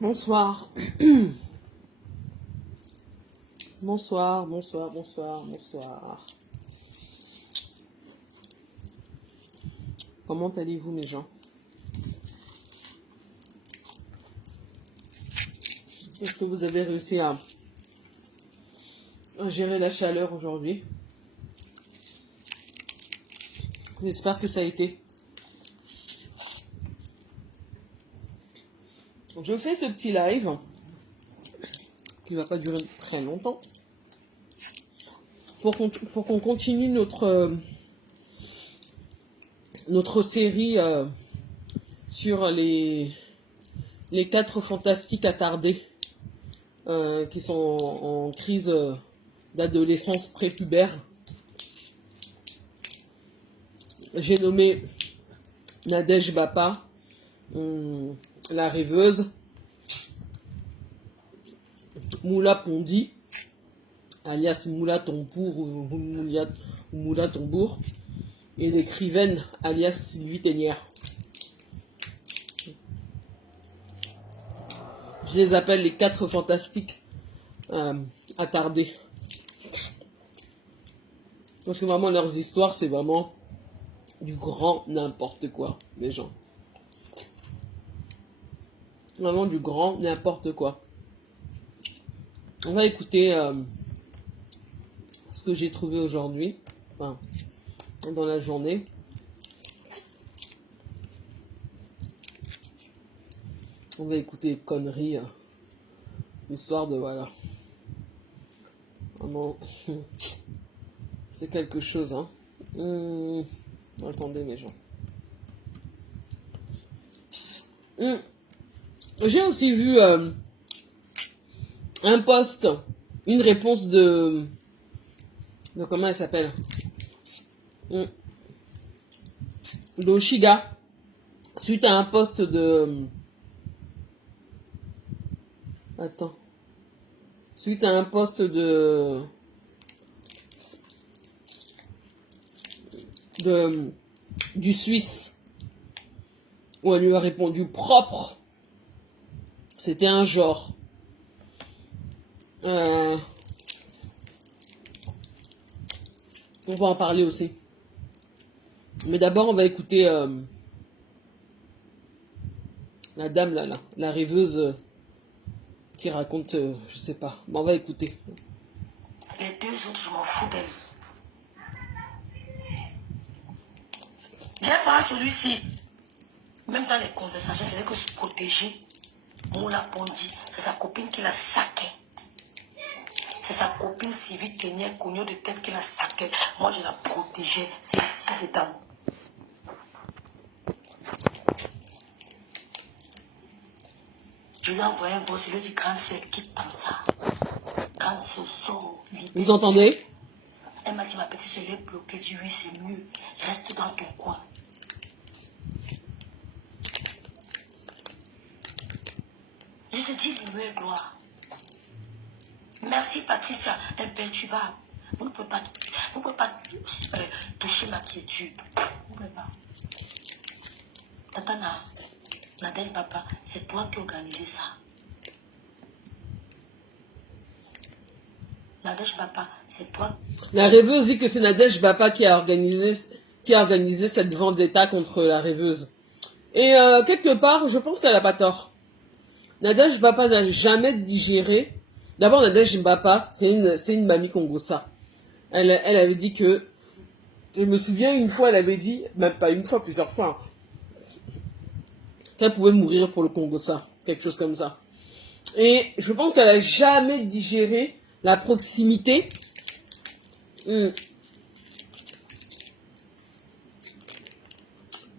Bonsoir. Bonsoir, bonsoir, bonsoir, bonsoir. Comment allez-vous, mes gens? Est-ce que vous avez réussi à gérer la chaleur aujourd'hui? J'espère que ça a été. Donc, je fais ce petit live qui va pas durer très longtemps pour qu'on continue notre série sur les 4 fantastiques attardés qui sont en crise d'adolescence prépubère. J'ai nommé Nadège Bapa, la rêveuse, Moula Pondi, alias Moula Tompour ou Moula Tombour, et l'écrivaine, alias Sylvie Ténière. Je les appelle les 4 fantastiques attardés. Parce que vraiment, leurs histoires, c'est vraiment du grand n'importe quoi, les gens. Vraiment du grand n'importe quoi. On va écouter ce que j'ai trouvé aujourd'hui, enfin, dans la journée. On va écouter conneries, histoire de, voilà. Vraiment, c'est quelque chose, hein. Attendez, mes gens. J'ai aussi vu un post, une réponse de comment elle s'appelle, d'Oshiga, suite à un post de suite à un post du Suisse, où elle lui a répondu propre. C'était un genre. On va en parler aussi. Mais d'abord, on va écouter la dame là, la rêveuse qui raconte, je sais pas. Bon, on va écouter. Les 2 autres, je m'en fous d'elle. J'ai pas celui-ci. Même dans les conversations, il fallait que je protégeais Moula Pondi. C'est sa copine qui l'a saqué. C'est sa copine Sylvie Ténière, cognon de tête qui l'a saqué. Moi, je la protégeais. C'est ici dedans. Je lui ai envoyé un voice, je lui ai dit, grande soeur, quitte dans ça. Grande soeur, sort. Vous entendez? Elle m'a dit, ma petite soeur, elle est bloquée. Je dis, oui, c'est mieux. Reste dans ton coin. Je te dis, le mieux, gloire. Merci, Patricia, imperturbable. Vous ne pouvez pas toucher ma quiétude. Vous ne pouvez pas. Tatana, Nadège Papa, c'est toi qui as organisé ça. Nadège Papa, c'est toi. La rêveuse dit que c'est Nadège Bapa qui a organisé cette vendetta contre la rêveuse. Et quelque part, je pense qu'elle a pas tort. Nadège Bapa n'a jamais digéré. D'abord, Nadège Bapa, c'est une mamie Congossa. Elle avait dit que, je me souviens une fois, elle avait dit, même pas une fois, plusieurs fois, qu'elle pouvait mourir pour le Congossa, quelque chose comme ça. Et je pense qu'elle a jamais digéré la proximité.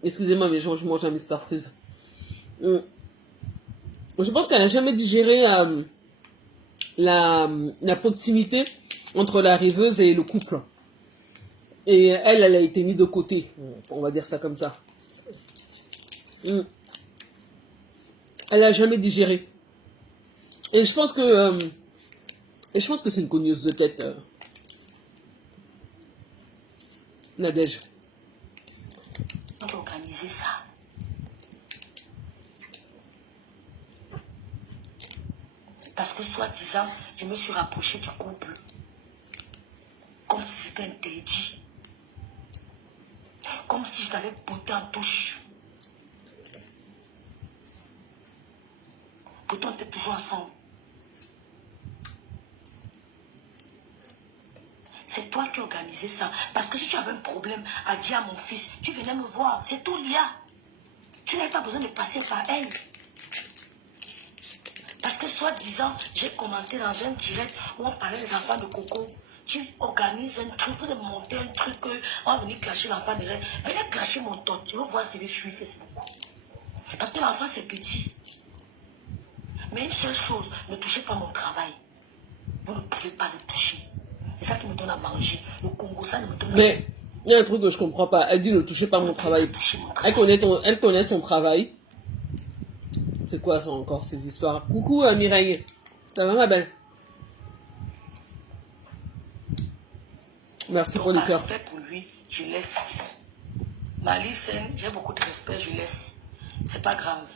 Excusez-moi, mais je mange un Mr Freeze. Je pense qu'elle n'a jamais digéré la proximité entre la rêveuse et le couple. Et elle a été mise de côté. On va dire ça comme ça. Elle n'a jamais digéré. Et je pense que c'est une cogneuse de tête, Nadège. Qui a organisé ça. Parce que soi-disant, je me suis rapprochée du couple. Comme si c'était interdit. Comme si je t'avais botté en touche. Pourtant, on était toujours ensemble. C'est toi qui organisais ça. Parce que si tu avais un problème à dire à mon fils, tu venais me voir. C'est tout l'IA. Tu n'avais pas besoin de passer par elle. Parce que soi-disant, j'ai commenté dans un direct où on parlait des enfants de Coco. Tu organises un truc, vous avez monté un truc, on va venir clasher l'enfant derrière. Venez clasher mon tot. Tu veux voir si je suis fait ça. Parce que l'enfant c'est petit. Mais une seule chose, ne touchez pas mon travail. Vous ne pouvez pas le toucher. C'est ça qui me donne à manger. Le Congo, ça ne me donne à Mais il y a un truc que je comprends pas. Elle dit ne touchez pas mon travail. Elle connaît son travail. C'est quoi ça encore, ces histoires? Coucou Mireille. Ça va ma belle? Merci pour les cœurs. Respect pour lui, je laisse. Malice, j'ai beaucoup de respect, je laisse. C'est pas grave.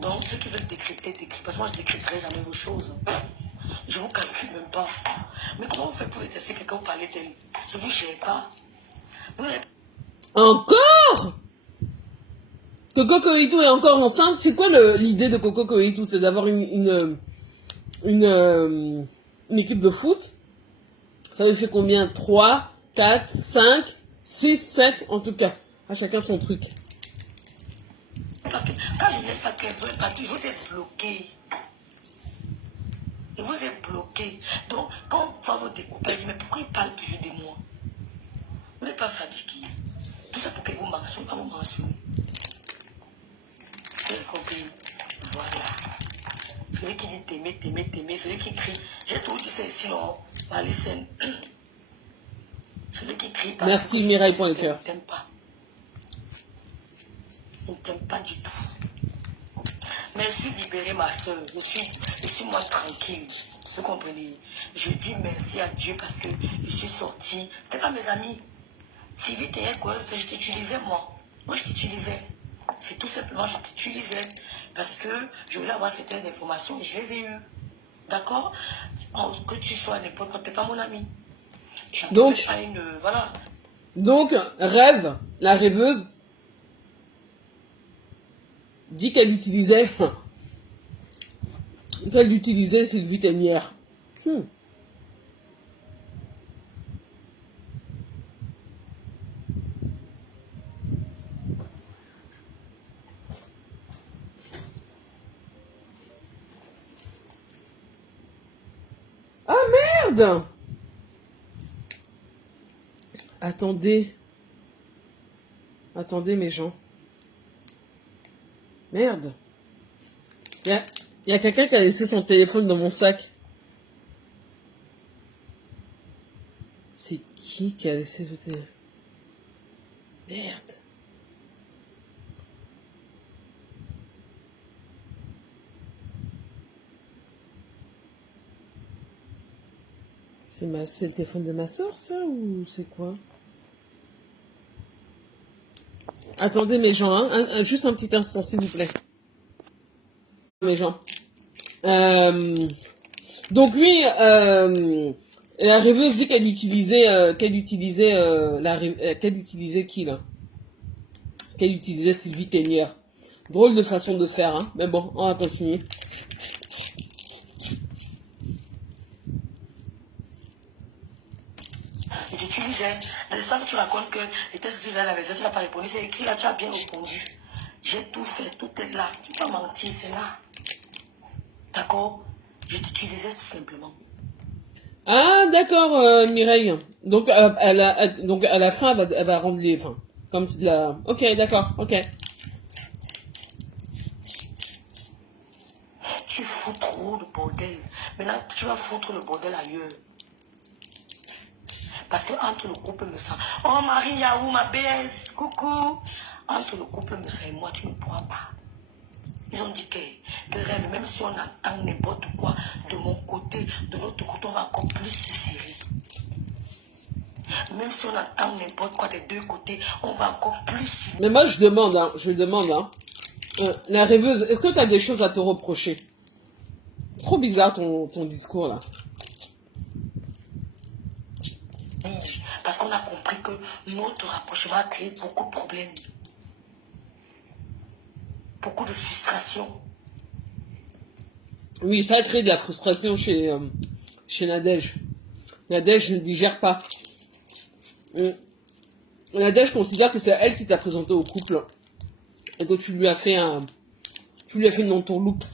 Donc, ceux qui veulent décrypter, décrypter. Parce que moi, je ne décrypterai jamais vos choses. Je ne vous calcule même pas. Mais comment vous faites pour détester quelqu'un, vous parlez d'elle? Je ne vous gère pas. Vous encore? Coco Coitou est encore enceinte? C'est quoi l'idée de Coco Coitou? C'est d'avoir une équipe de foot? Ça lui fait combien? 3, 4, 5, 6, 7 en tout cas. À chacun son truc. Quand je n'ai pas qu'elle veut partir, vous êtes bloqué. Et vous êtes bloqué. Donc, quand on va vous découper, elle dit, mais pourquoi il parle toujours de moi? Vous n'êtes pas fatigué. Tout ça pour que vous mentionnez, pas vous mentionner. Vous avez compris? Voilà. Celui qui dit t'aimer, t'aimer, t'aimer, celui qui crie. J'ai tout dit ça ici, non? Malicène. Celui qui crie par merci Mireille pour le cœur. Il ne t'aime pas. Il ne t'aime pas du tout. Mais je suis libérée, ma soeur. Je suis moi tranquille. Vous comprenez? Je dis merci à Dieu parce que je suis sortie. Ce n'était pas mes amis. Si vite et quoi que je t'utilisais, moi. Moi, je t'utilisais. C'est tout simplement, je t'utilisais. Parce que je voulais avoir certaines informations et je les ai eues. D'accord? Que tu sois n'importe quoi, tu n'es pas mon ami. Tu n'es pas une... Voilà. Donc, Rêve, la rêveuse, dit qu'elle utilisait Sylvie Ténière. Ah merde! Attendez mes gens. Merde. Il y a quelqu'un qui a laissé son téléphone dans mon sac. C'est qui a laissé ce téléphone? Merde. C'est le téléphone de ma soeur, ça, ou c'est quoi? Attendez mes gens, hein, juste un petit instant, s'il vous plaît. Mes gens. Donc lui, la rêveuse dit qu'elle utilisait qui là? Qu'elle utilisait Sylvie Ténière. Drôle de façon de faire, hein. Mais bon, on va continuer. Et tu utilisais. Dans l'histoire que tu racontes que les tests que tu as à la maison, tu n'as pas répondu. C'est écrit là, tu as bien répondu. J'ai tout fait, tout est là. Tu peux mentir, c'est là. D'accord? Je t'utilisais tout simplement. Ah, d'accord, Mireille. Donc, donc, à la fin, elle va rendre les... Enfin, comme c'est de la... Ok, d'accord, ok. Tu fous trop de bordel. Maintenant, tu vas foutre le bordel ailleurs. Parce que entre le couple me sent... Oh, Marie Yahoo, ma BS, coucou. Entre le couple me sent et moi, tu ne pourras pas. Ils ont dit que Rêve, même si on attend n'importe quoi, de mon côté, de notre côté, on va encore plus se serrer. Même si on attend n'importe quoi des deux côtés, on va encore plus... Mais moi, je demande, la rêveuse, est-ce que tu as des choses à te reprocher? Trop bizarre ton discours là. Parce qu'on a compris que notre rapprochement a créé beaucoup de problèmes. Beaucoup de frustration. Oui, ça a créé de la frustration chez Nadège. Nadège ne digère pas. Nadège considère que c'est elle qui t'a présenté au couple et que tu lui as fait une entourloupe.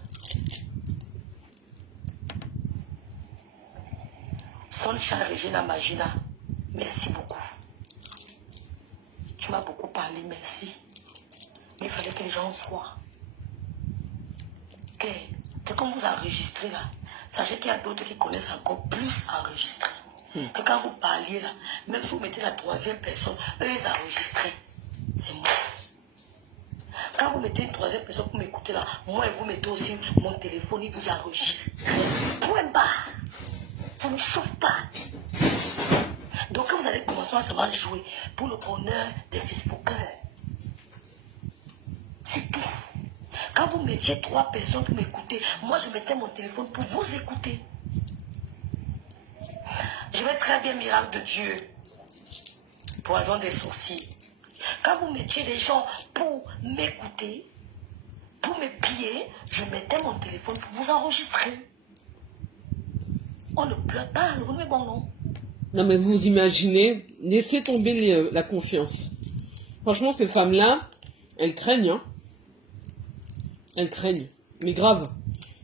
Soncha Regina Magina, merci beaucoup. Tu m'as beaucoup parlé, merci. Mais il fallait que les gens voient que comme vous enregistrez là, sachez qu'il y a d'autres qui connaissent encore plus enregistrer. Que quand vous parliez là, même si vous mettez la troisième personne, eux ils enregistraient. C'est moi. Quand vous mettez une troisième personne pour m'écouter là, moi et vous mettez aussi mon téléphone, il vous enregistre. Point barre. Ça ne chauffe pas. Donc vous allez commencer à savoir jouer pour le bonheur des Facebookers. C'est tout. Quand vous mettiez 3 personnes pour m'écouter, moi je mettais mon téléphone pour vous écouter. Je vais très bien miracle de Dieu. Poison des sorciers. Quand vous mettiez des gens pour m'écouter, pour me piller, je mettais mon téléphone pour vous enregistrer. On ne pleure pas, vous me bon nom. Non mais vous imaginez, laissez tomber la confiance. Franchement, ces femmes-là, elles craignent, hein. Elles craignent. Mais grave.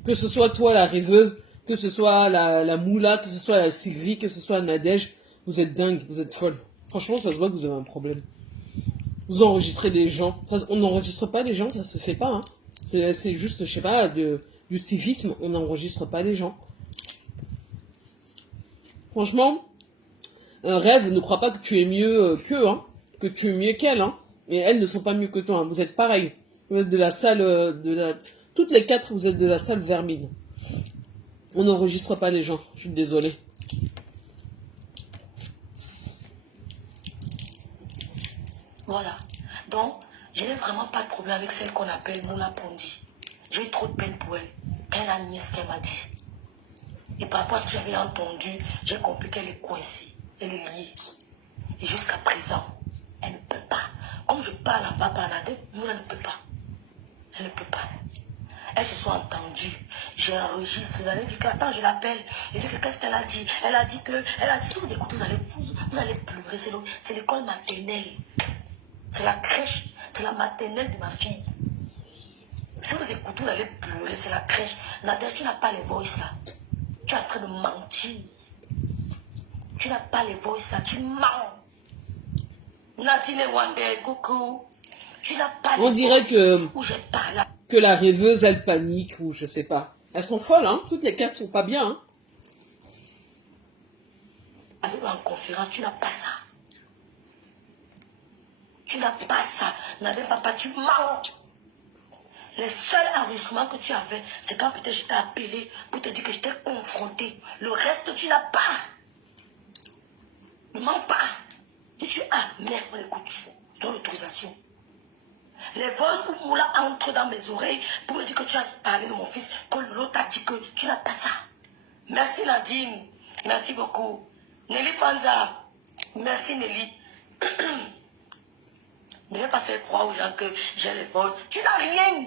Que ce soit toi, la rêveuse, que ce soit la Moula, que ce soit la Sylvie, que ce soit la Nadège, vous êtes dingue, vous êtes folle. Franchement, ça se voit que vous avez un problème. Vous enregistrez des gens. Ça, on n'enregistre pas les gens, ça se fait pas, hein. C'est juste, je sais pas, du civisme, on n'enregistre pas les gens. Franchement, un rêve, ne crois pas que tu es mieux qu'eux, hein. Que tu es mieux qu'elles, hein. Et elles ne sont pas mieux que toi, hein. Vous êtes pareil. Vous êtes de la salle, toutes les 4, vous êtes de la salle vermine. On n'enregistre pas les gens, je suis désolée. Voilà. Donc, je n'ai vraiment pas de problème avec celle qu'on appelle Moula Pondi. J'ai eu trop de peine pour elle. Quand elle a nié ce qu'elle m'a dit. Et par rapport à ce que j'avais entendu, j'ai compris qu'elle est coincée. Elle est liée. Et jusqu'à présent, elle ne peut pas. Comme je parle en bas par Moula ne peut pas. Elle ne peut pas. Elles se sont entendues. J'ai enregistré. Elle a dit que, attends, je l'appelle. Elle dit que qu'est-ce qu'elle a dit? Elle a dit que, si vous écoutez, vous allez pleurer. C'est l'école maternelle. C'est la crèche. C'est la maternelle de ma fille. Si vous écoutez, vous allez pleurer. C'est la crèche. Nadège, tu n'as pas les voices là. Tu es en train de mentir. Tu n'as pas les voices là. Tu mens. Nadine Wande, coucou. Tu n'as pas On les dirait voices où j'ai parlé. que la rêveuse, elle panique ou je sais pas. Elles sont folles, hein. Toutes les 4 sont pas bien, hein. Avec en conférence, tu n'as pas ça. Tu n'as pas ça. Nadine, papa, tu mens. Les seuls enregistrements que tu avais, c'est quand peut-être je t'ai appelé pour te dire que je t'ai confronté. Le reste, tu n'as pas. Ne mens pas. Et tu as, merde, on écoute. Ton autorisation. Les voix où Moula entre dans mes oreilles pour me dire que tu as parlé de mon fils, que l'autre a dit que tu n'as pas ça. Merci Nadine. Merci beaucoup. Nelly Panza. Merci Nelly. Ne vais pas faire croire aux gens que j'ai les voix. Tu n'as rien.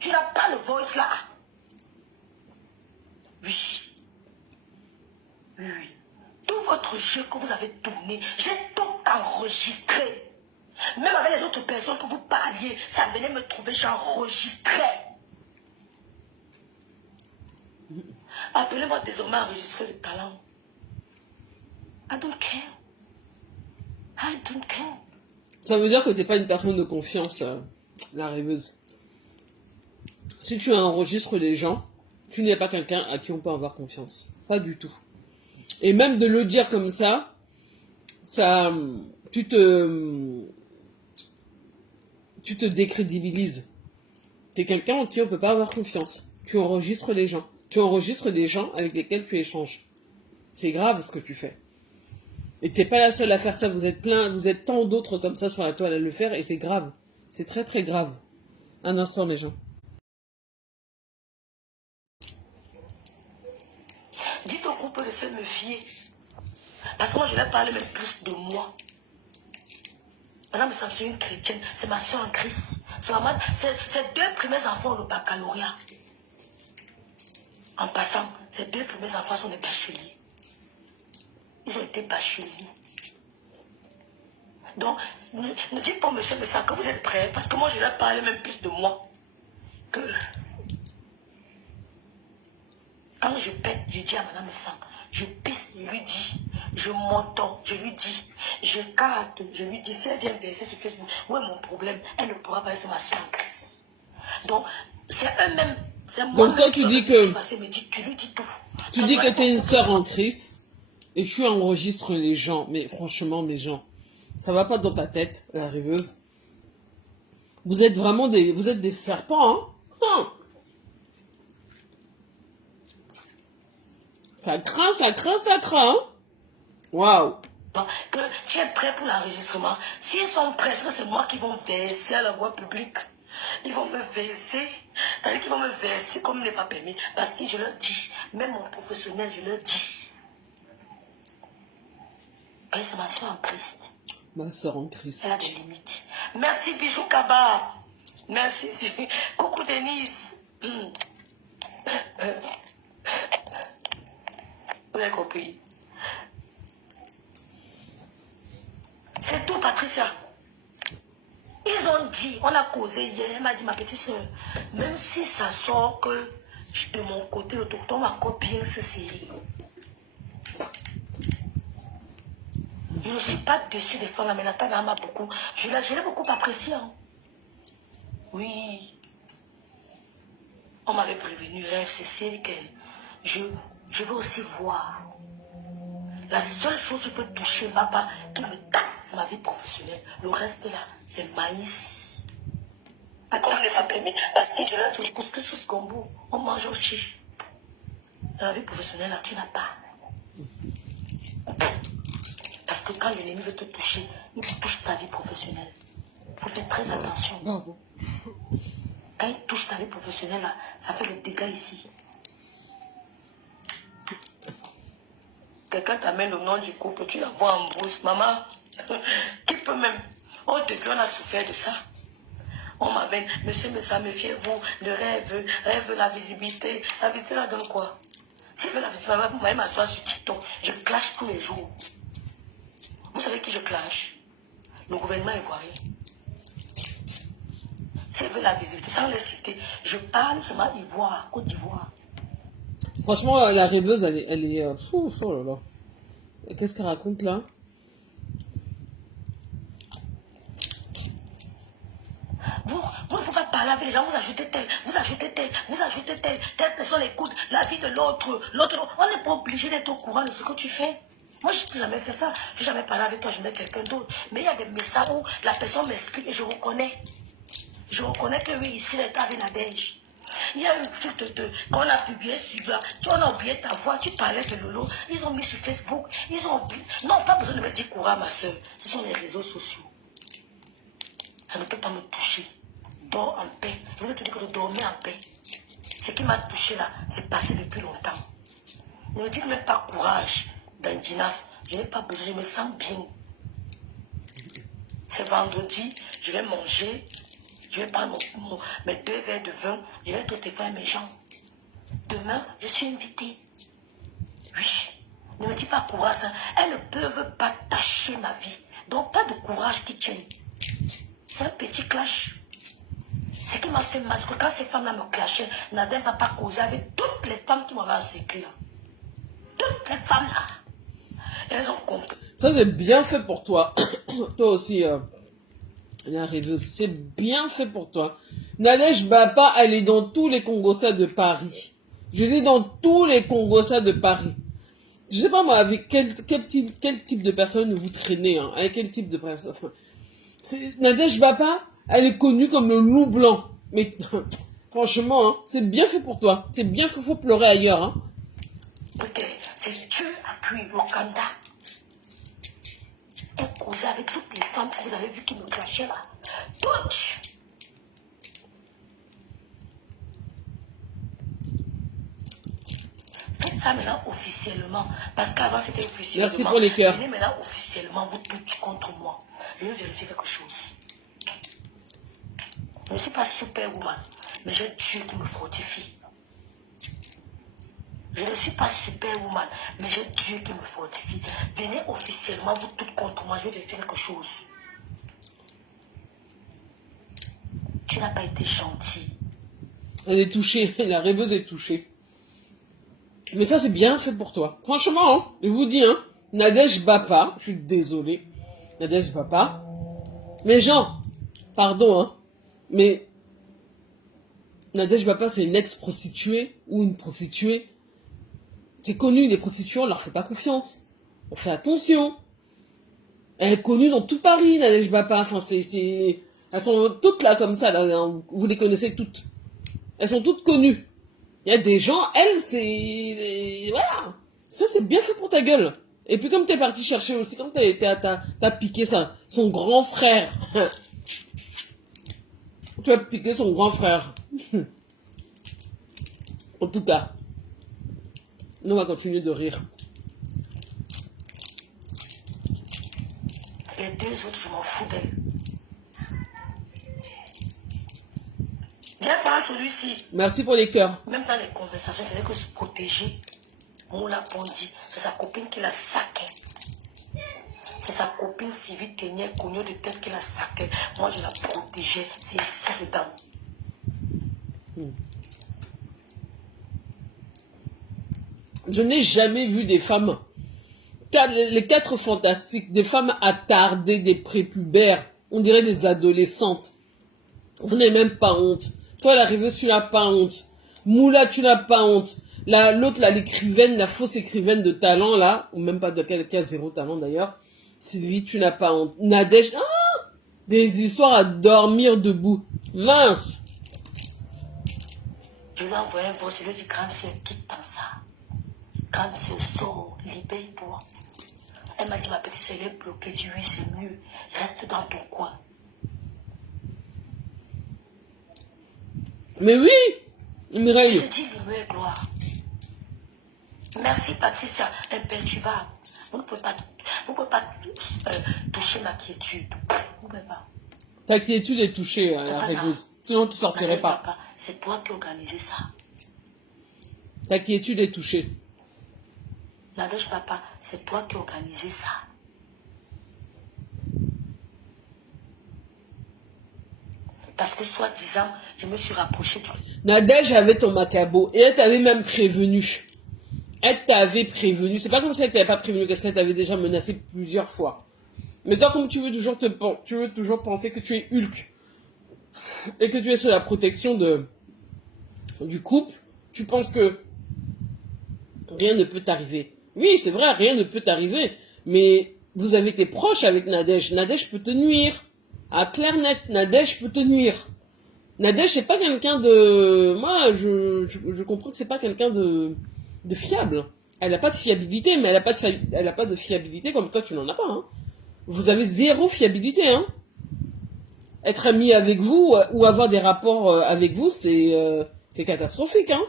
Tu n'as pas le voice là. Oui. Oui, oui. Tout votre jeu que vous avez tourné, j'ai tout enregistré. Même avec les autres personnes que vous parliez, ça venait me trouver, j'enregistrais. Appelez-moi désormais enregistrer le talent. I don't care. I don't care. Ça veut dire que t'es pas une personne de confiance, la rêveuse. Si tu enregistres les gens, tu n'es pas quelqu'un à qui on peut avoir confiance. Pas du tout. Et même de le dire comme ça, tu te décrédibilises. T'es quelqu'un en qui on peut pas avoir confiance. Tu enregistres les gens. Tu enregistres des gens avec lesquels tu échanges. C'est grave ce que tu fais. Et t'es pas la seule à faire ça. Vous êtes plein, vous êtes tant d'autres comme ça sur la toile à le faire et c'est grave. C'est très très grave. Un instant les gens. se méfier. Parce que moi, je vais parler même plus de moi. Madame Sam, c'est une chrétienne, c'est ma soeur en Christ. Ses deux premiers enfants ont le baccalauréat. En passant, ses deux premiers enfants sont des bacheliers. Ils ont été bacheliers. Donc, ne dites pas, monsieur Messa, que vous êtes prêts, parce que moi, je vais parler même plus de moi. Que quand je pète, je dis à madame Messa, je pisse, je lui dis, je m'entends, je lui dis, je carte, je lui dis, si elle vient me verser sur Facebook, où est mon problème? Elle ne pourra pas, c'est ma soeur en Christ. Donc, c'est eux-mêmes, c'est moi. Donc toi, tu dis que... Tu lui dis tout. Tu dis que tu es une sœur en Christ, et tu enregistres les gens, mais franchement, mes gens, ça va pas dans ta tête, la rêveuse. Vous êtes vraiment des serpents, hein? Ça craint, ça craint, ça craint. Waouh. Que tu es prêt pour l'enregistrement. S'ils sont prêts, c'est moi qui vont verser à la voie publique. Ils vont me verser. C'est-à-dire qu'ils vont me verser comme il n'est pas permis. Parce que je leur dis, même mon professionnel, je leur dis. C'est ma soeur en Christ. Ma soeur en Christ. Elle a des limites. Merci Bijou Kaba. Merci. Coucou Denise. Vous avez compris. C'est tout, Patricia. Ils ont dit, on a causé hier, elle m'a dit, ma petite soeur, même si ça sort que de mon côté, le docteur m'a copié cette série. Je ne suis pas déçue des femmes, mais Nathalie m'a beaucoup, je l'ai beaucoup apprécié. Hein. Oui. On m'avait prévenu, rêve, c'est celle que je veux aussi voir. La seule chose que je peux toucher, papa, qui me tape, c'est ma vie professionnelle. Le reste là, c'est maïs. Parce qu'on ne pas permis. Parce que je le couscous sous ce gombo. On mange au chi. Dans la vie professionnelle, là, tu n'as pas. Parce que quand l'ennemi veut te toucher, il touche ta vie professionnelle. Il faut faire très attention. Quand il touche ta vie professionnelle, là, ça fait des dégâts ici. Quelqu'un t'amène le nom du couple, tu la vois en brousse. Maman, qui peut même? Au début, on a souffert de ça. On m'amène, monsieur, mais ça, méfiez-vous, le rêve, la visibilité. La visibilité, la donne quoi? Si je veux la visibilité, maman, je m'assois sur TikTok, je clash tous les jours. Vous savez qui je clash? Le gouvernement ivoirien. Si je veux la visibilité, sans les citer, je parle seulement Ivoire, Côte d'Ivoire. Franchement, la rêveuse, elle est... oh là là. Qu'est-ce qu'elle raconte là? Vous ne pouvez pas parler avec les gens, vous ajoutez telle personne écoute la vie de l'autre. On n'est pas obligé d'être au courant de ce que tu fais. Moi, je n'ai jamais fait ça. Je n'ai jamais parlé avec toi, je mets quelqu'un d'autre. Mais il y a des messages où la personne m'explique et je reconnais. Je reconnais que oui, ici, l'état avec la Dège. Il y a une truc quand on a publié sur tu en as oublié ta voix, tu parlais de Lolo, ils ont mis sur Facebook, ils ont oublié. Non, pas besoin de me dire courage, ma soeur. Ce sont les réseaux sociaux. Ça ne peut pas me toucher. Dors en paix. Je vous ai tout dit que je dormais en paix. Ce qui m'a touché là, c'est passé depuis longtemps. Ne me dites même pas courage dans Dinaf. Je n'ai pas besoin, je me sens bien. C'est vendredi, je vais manger. Je vais prendre mes 2 verres de vin. Je vais tout faire mes gens. Demain, je suis invitée. Oui. Ne me dis pas courage. Elles ne peuvent pas tâcher ma vie. Donc, pas de courage qui tienne. C'est un petit clash. Ce qui m'a fait mal, c'est que quand ces femmes-là me clashaient, Nadine n'a pas causé avec toutes les femmes qui m'avaient encerclé. Toutes les femmes-là. Elles ont compris. Ça, c'est bien fait pour toi. Toi aussi, la rêveuse, c'est bien fait pour toi. Nadège Bapa, elle est dans tous les Congossas de Paris. Je dis dans tous les Congossas de Paris. Je sais pas moi, avec quel type de personne vous traînez, hein, avec quel type de personne. Enfin, Nadège Bapa, elle est connue comme le loup blanc. Mais franchement, hein, c'est bien fait pour toi. C'est bien fait, faut pleurer ailleurs. Hein. Ok, c'est Dieu à cuire au Kanda. Et causer avec toutes les femmes que vous avez vues qui me clashaient là. Toutes. Faites Ça maintenant officiellement. Parce qu'avant c'était officiellement. Merci pour les cœurs. Venez maintenant officiellement, vous tous contre moi. Je vais vérifier quelque chose. Je ne suis pas superwoman, mais j'ai Dieu qui me fortifie. Je ne suis pas superwoman, mais j'ai Dieu qui me fortifie. Venez officiellement, vous toutes contre moi, je vais vérifier quelque chose. Tu n'as pas été gentil. Elle est touchée, la rêveuse est touchée. Mais ça, c'est bien fait pour toi. Franchement, hein, je vous dis, hein, Nadège bat pas. Je suis désolée. Nadège bat pas. Mais Jean, pardon, hein, mais Nadège Bapa, c'est une ex-prostituée ou une prostituée. C'est connu, les prostituées, on leur fait pas confiance. On fait attention. Elle est connue dans tout Paris, Nadège Bapa. Enfin, elles sont toutes là comme ça, là. Vous les connaissez toutes. Elles sont toutes connues. Il y a des gens, elles, voilà. Ça, c'est bien fait pour ta gueule. Et puis, comme t'es parti chercher aussi, comme t'as piqué ça, son grand frère. Tu as piqué son grand frère. En tout cas, nous, on va continuer de rire. Les deux autres, je m'en fous d'elles. Viens par celui-ci. Merci pour les cœurs. Même dans les conversations, il fallait que se protéger. Moula Pondi, c'est sa copine qui l'a saqué. C'est sa copine Sylvie Ténière, cognon de tête qui l'a saqué. Moi, je la protégeais. C'est ici dedans. Je n'ai jamais vu des femmes, les quatre fantastiques, des femmes attardées, des prépubères, on dirait des adolescentes. Vous n'avez même pas honte. Toi, la rêveuse, tu n'as pas honte. Moula, tu n'as pas honte. L'autre, là, l'écrivaine, la fausse écrivaine de talent, là, ou même pas de qui a zéro talent d'ailleurs. Sylvie, tu n'as pas honte. Nadège, des histoires à dormir debout. Mince. Je lui ai envoyé un voice, je lui ai dit, grande sœur, quitte dans ça. Grande sœur, sors, libère-toi. Elle m'a dit, ma petite sœur, elle est bloquée. Je dis, oui, c'est mieux. Reste dans ton coin. Mais oui, Mireille. Je dis, l'humeur et gloire. Merci, Patricia, imperturbable. Vous ne pouvez pas toucher ma quiétude. Vous ne pouvez pas. Ta quiétude est touchée, la rêveuse. Sinon, tu sortirais pas. Papa, c'est toi qui as organisé ça. Ta quiétude est touchée. Nadège Papa, c'est toi qui as organisé ça. Parce que soi-disant, je me suis rapprochée du... Nadège avait ton macabo et elle t'avait même prévenu. Elle t'avait prévenu. C'est pas comme si elle t'avait pas prévenu, parce qu'elle t'avait déjà menacé plusieurs fois. Mais toi, comme tu veux toujours penser que tu es Hulk et que tu es sous la protection du couple, tu penses que rien ne peut t'arriver. Oui, c'est vrai, rien ne peut t'arriver. Mais vous avez été proche avec Nadège. Nadège peut te nuire. À clair net, Nadège peut te nuire. Nadège, c'est pas quelqu'un de... Moi, je comprends que c'est pas quelqu'un de fiable. Elle n'a pas de fiabilité, mais elle a pas de fiabilité comme toi, tu n'en as pas. Hein. Vous avez zéro fiabilité. Hein. Être ami avec vous ou avoir des rapports avec vous, c'est catastrophique. Hein.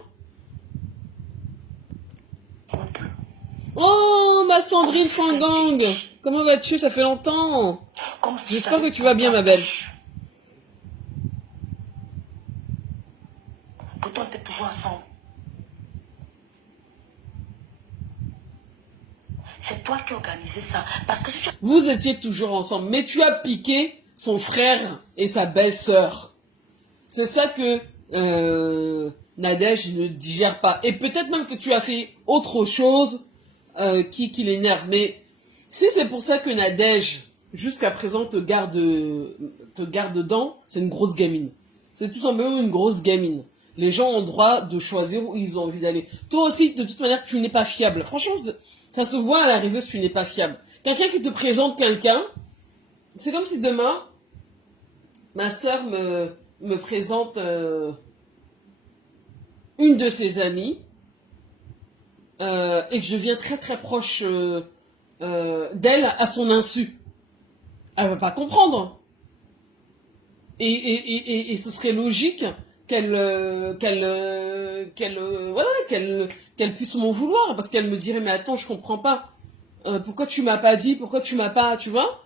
Oh, ma Sandrine Fangang, comment vas-tu? Ça fait longtemps. J'espère que tu vas bien, ma belle. Pourtant, on était toujours ensemble. C'est toi qui as organisé ça. Parce que si tu... Vous étiez toujours ensemble, mais tu as piqué son frère et sa belle-sœur. C'est ça que Nadège ne digère pas. Et peut-être même que tu as fait autre chose qui l'énerve. Mais si c'est pour ça que Nadège, jusqu'à présent, te garde dedans, c'est une grosse gamine. C'est tout simplement une grosse gamine. Les gens ont le droit de choisir où ils ont envie d'aller. Toi aussi, de toute manière, tu n'es pas fiable. Franchement, ça se voit à l'arrivée si tu n'es pas fiable. Quelqu'un qui te présente quelqu'un, c'est comme si demain, ma sœur me présente une de ses amies et que je deviens très très proche d'elle à son insu. Elle va pas comprendre. Et ce serait logique voilà, qu'elle puisse m'en vouloir, parce qu'elle me dirait, mais attends, je comprends pas. Pourquoi tu m'as pas dit, pourquoi tu m'as pas, tu vois?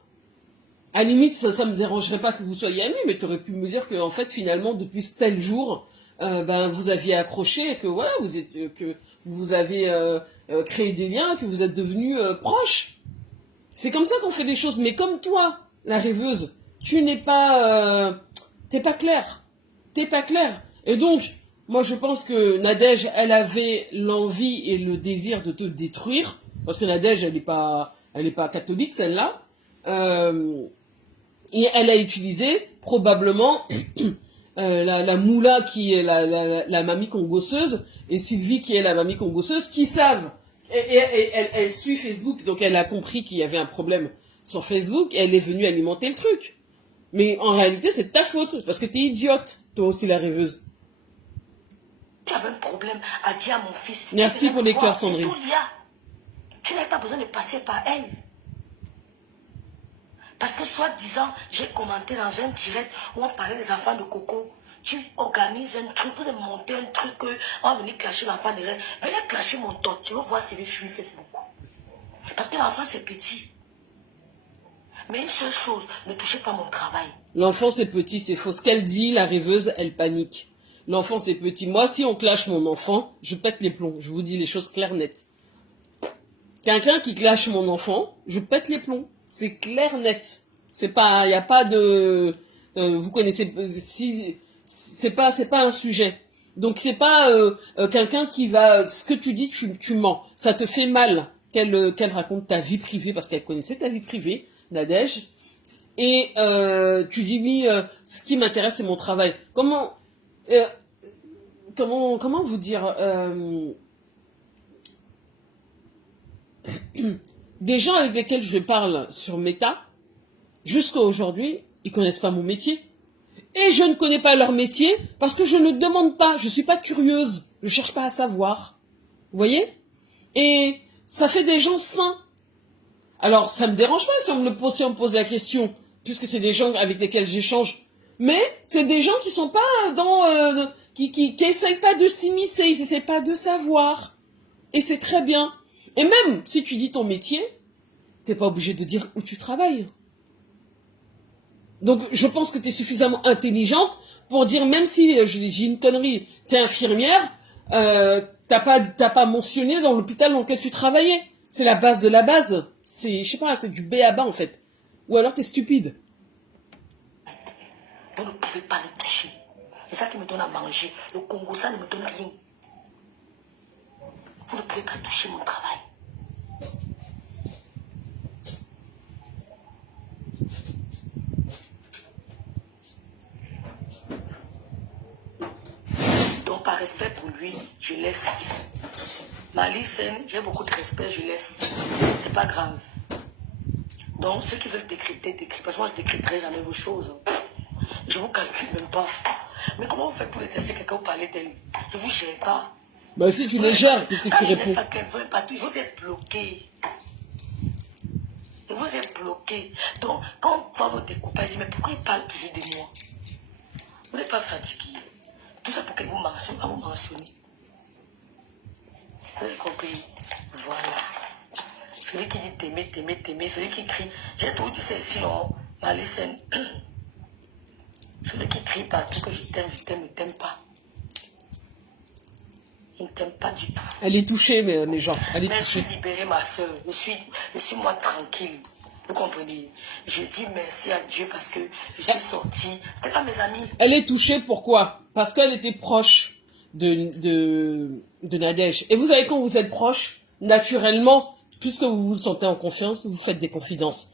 À la limite, ça me dérangerait pas que vous soyez amis, mais tu aurais pu me dire que, en fait, finalement, depuis tel jour, ben, vous aviez accroché, et que voilà, que vous avez créé des liens, que vous êtes devenus proches. C'est comme ça qu'on fait les choses. Mais comme toi, la rêveuse, tu n'es pas, t'es pas clair. T'es pas clair. Et donc, moi, je pense que Nadège, elle avait l'envie et le désir de te détruire, parce que Nadège, elle est pas catholique, celle-là. Et elle a utilisé probablement la Moula qui est la mamie congosseuse et Sylvie qui est la mamie congosseuse qui savent. Et elle suit Facebook, donc elle a compris qu'il y avait un problème sur Facebook et elle est venue alimenter le truc. Mais en réalité, c'est ta faute parce que t'es idiote, toi aussi la rêveuse. J'avais un problème à dire à mon fils. Merci pour les cœurs, Sandrine. Tu n'avais pas besoin de passer par elle. Parce que soi-disant, j'ai commenté dans un direct où on parlait des enfants de Coco. Tu organises un truc, vous montez un truc, on va venir clasher l'enfant de Rennes. Venez clasher mon tot, tu vas voir si je suis Facebook. Parce que l'enfant c'est petit. Mais une seule chose, ne touchez pas mon travail. L'enfant c'est petit, c'est faux. Ce qu'elle dit, la rêveuse, elle panique. L'enfant c'est petit. Moi, si on clash mon enfant, je pète les plombs. Je vous dis les choses claires, nettes. Quelqu'un qui clash mon enfant, je pète les plombs. C'est clair, net. C'est pas, y a pas de, vous connaissez, si, c'est pas un sujet. Donc c'est pas quelqu'un qui va, ce que tu dis, tu mens. Ça te fait mal qu'elle raconte ta vie privée parce qu'elle connaissait ta vie privée, Nadège. Et tu dis oui, ce qui m'intéresse c'est mon travail. Comment vous dire des gens avec lesquels je parle sur Meta, jusqu'à aujourd'hui, ils connaissent pas mon métier. Et je ne connais pas leur métier parce que je ne demande pas, je suis pas curieuse, je cherche pas à savoir. Vous voyez? Et ça fait des gens sains. Alors, ça me dérange pas si on me pose la question, puisque c'est des gens avec lesquels j'échange. Mais c'est des gens qui sont pas dans, qui essayent pas de s'immiscer, ils essayent pas de savoir. Et c'est très bien. Et même si tu dis ton métier, t'es pas obligé de dire où tu travailles. Donc, je pense que tu es suffisamment intelligente pour dire, même si j'ai une connerie, tu es infirmière, t'as pas mentionné dans l'hôpital dans lequel tu travaillais. C'est la base de la base. C'est, je sais pas, c'est du B à bas, en fait. Ou alors tu es stupide. Vous ne pouvez pas le toucher. C'est ça qui me donne à manger. Le Congo, ça ne me donne rien. Vous ne pouvez pas toucher mon travail. Donc, par respect pour lui, je laisse. Malicène, j'ai beaucoup de respect, je laisse. C'est pas grave. Donc, ceux qui veulent décrypter, décryptent. Parce que moi, je ne décrypterai jamais vos choses. Je vous calcule même pas. Mais comment vous faites pour détester quelqu'un, vous parlez d'elle? Je vous gère pas. Bah si tu les gères, qu'est-ce que tu réponds? Vous êtes bloqué. Et vous êtes bloqué. Donc, quand on voit vos découpages, je dis, mais pourquoi il parle toujours de moi? Vous n'êtes pas fatigué. Tout ça pour qu'elle vous mentionne, pas vous mentionner. Vous avez compris? Voilà. Celui qui dit t'aimer, t'aimer, t'aimer, celui qui crie. J'ai toujours dit ça ici, non? Malicène. Celui qui crie partout que je t'aime, ne t'aime pas. Il ne t'aime pas du tout. Elle est touchée, mes gens. Elle est mais touchée. Je suis libérée, ma soeur. Je suis moi tranquille. Vous comprenez? Je dis merci à Dieu parce que je suis sortie. C'était pas mes amis. Elle est touchée, pourquoi? Parce qu'elle était proche de Nadège. Et vous savez, quand vous êtes proche, naturellement, puisque vous vous sentez en confiance, vous faites des confidences.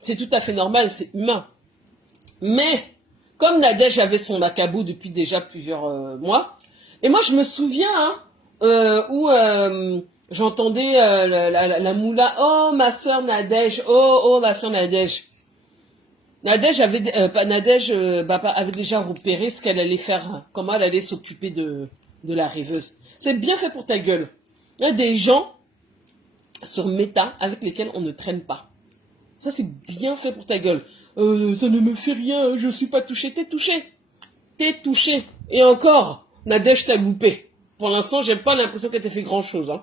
C'est tout à fait normal, c'est humain. Mais, comme Nadège avait son macabou depuis déjà plusieurs mois, et moi je me souviens où j'entendais la moula, oh ma soeur Nadège, oh ma soeur Nadège. Nadège avait déjà repéré ce qu'elle allait faire, comment elle allait s'occuper de la rêveuse. C'est bien fait pour ta gueule. Il y a des gens sur Meta avec lesquels on ne traîne pas. Ça, c'est bien fait pour ta gueule. Ça ne me fait rien, je suis pas touché. T'es touché. T'es touché. Et encore, Nadège t'a loupé. Pour l'instant, j'ai pas l'impression qu'elle t'ait fait grand-chose. Hein.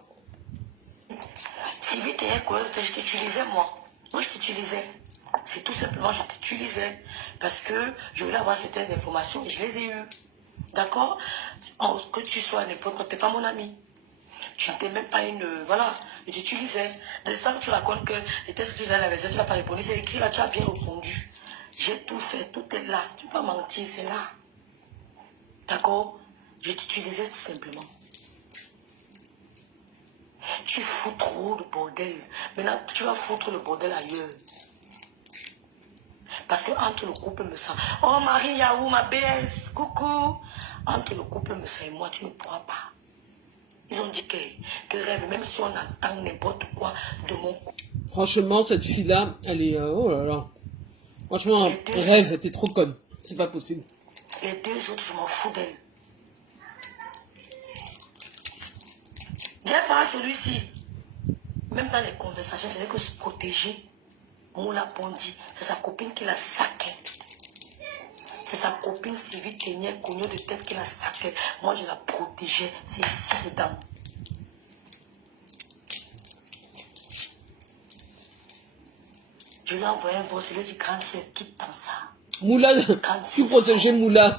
Si vite et quoi, je t'utilisais moi. Moi, je t'utilisais. C'est tout simplement, je t'utilisais. Parce que je voulais avoir certaines informations et je les ai eues. D'accord? Que tu sois n'importe quoi, t'es pas mon ami. Tu n'étais même pas une... voilà, je t'utilisais. Dans l'histoire que tu racontes que les tests que tu faisais à la version, tu n'as pas répondu, c'est écrit là, tu as bien répondu. J'ai tout fait, tout est là. Tu ne peux pas mentir, c'est là. D'accord? Je t'utilisais tout simplement. Tu fous trop de bordel. Maintenant, tu vas foutre le bordel ailleurs. Parce que entre le couple me sent... Oh Marie Yahoo, ma BS, coucou. Entre le couple me sent et moi, tu ne pourras pas. Ils ont dit que rêve, même si on entend n'importe quoi de mon couple. Franchement, cette fille-là, elle est... oh là là. Franchement, rêve, c'était trop conne. C'est pas possible. Les deux autres, je m'en fous d'elle. Viens pas celui-ci. Même dans les conversations, il faisait que se protéger. Moula Pondi, c'est sa copine qui l'a saqué. C'est sa copine Sylvie Ténier, cognon de tête qui l'a saqué. Moi, je la protégeais. C'est ici dedans. Je lui ai envoyé un voice, je lui ai dit, grande soeur, quitte dans ça. Moula, tu protégeais Moula.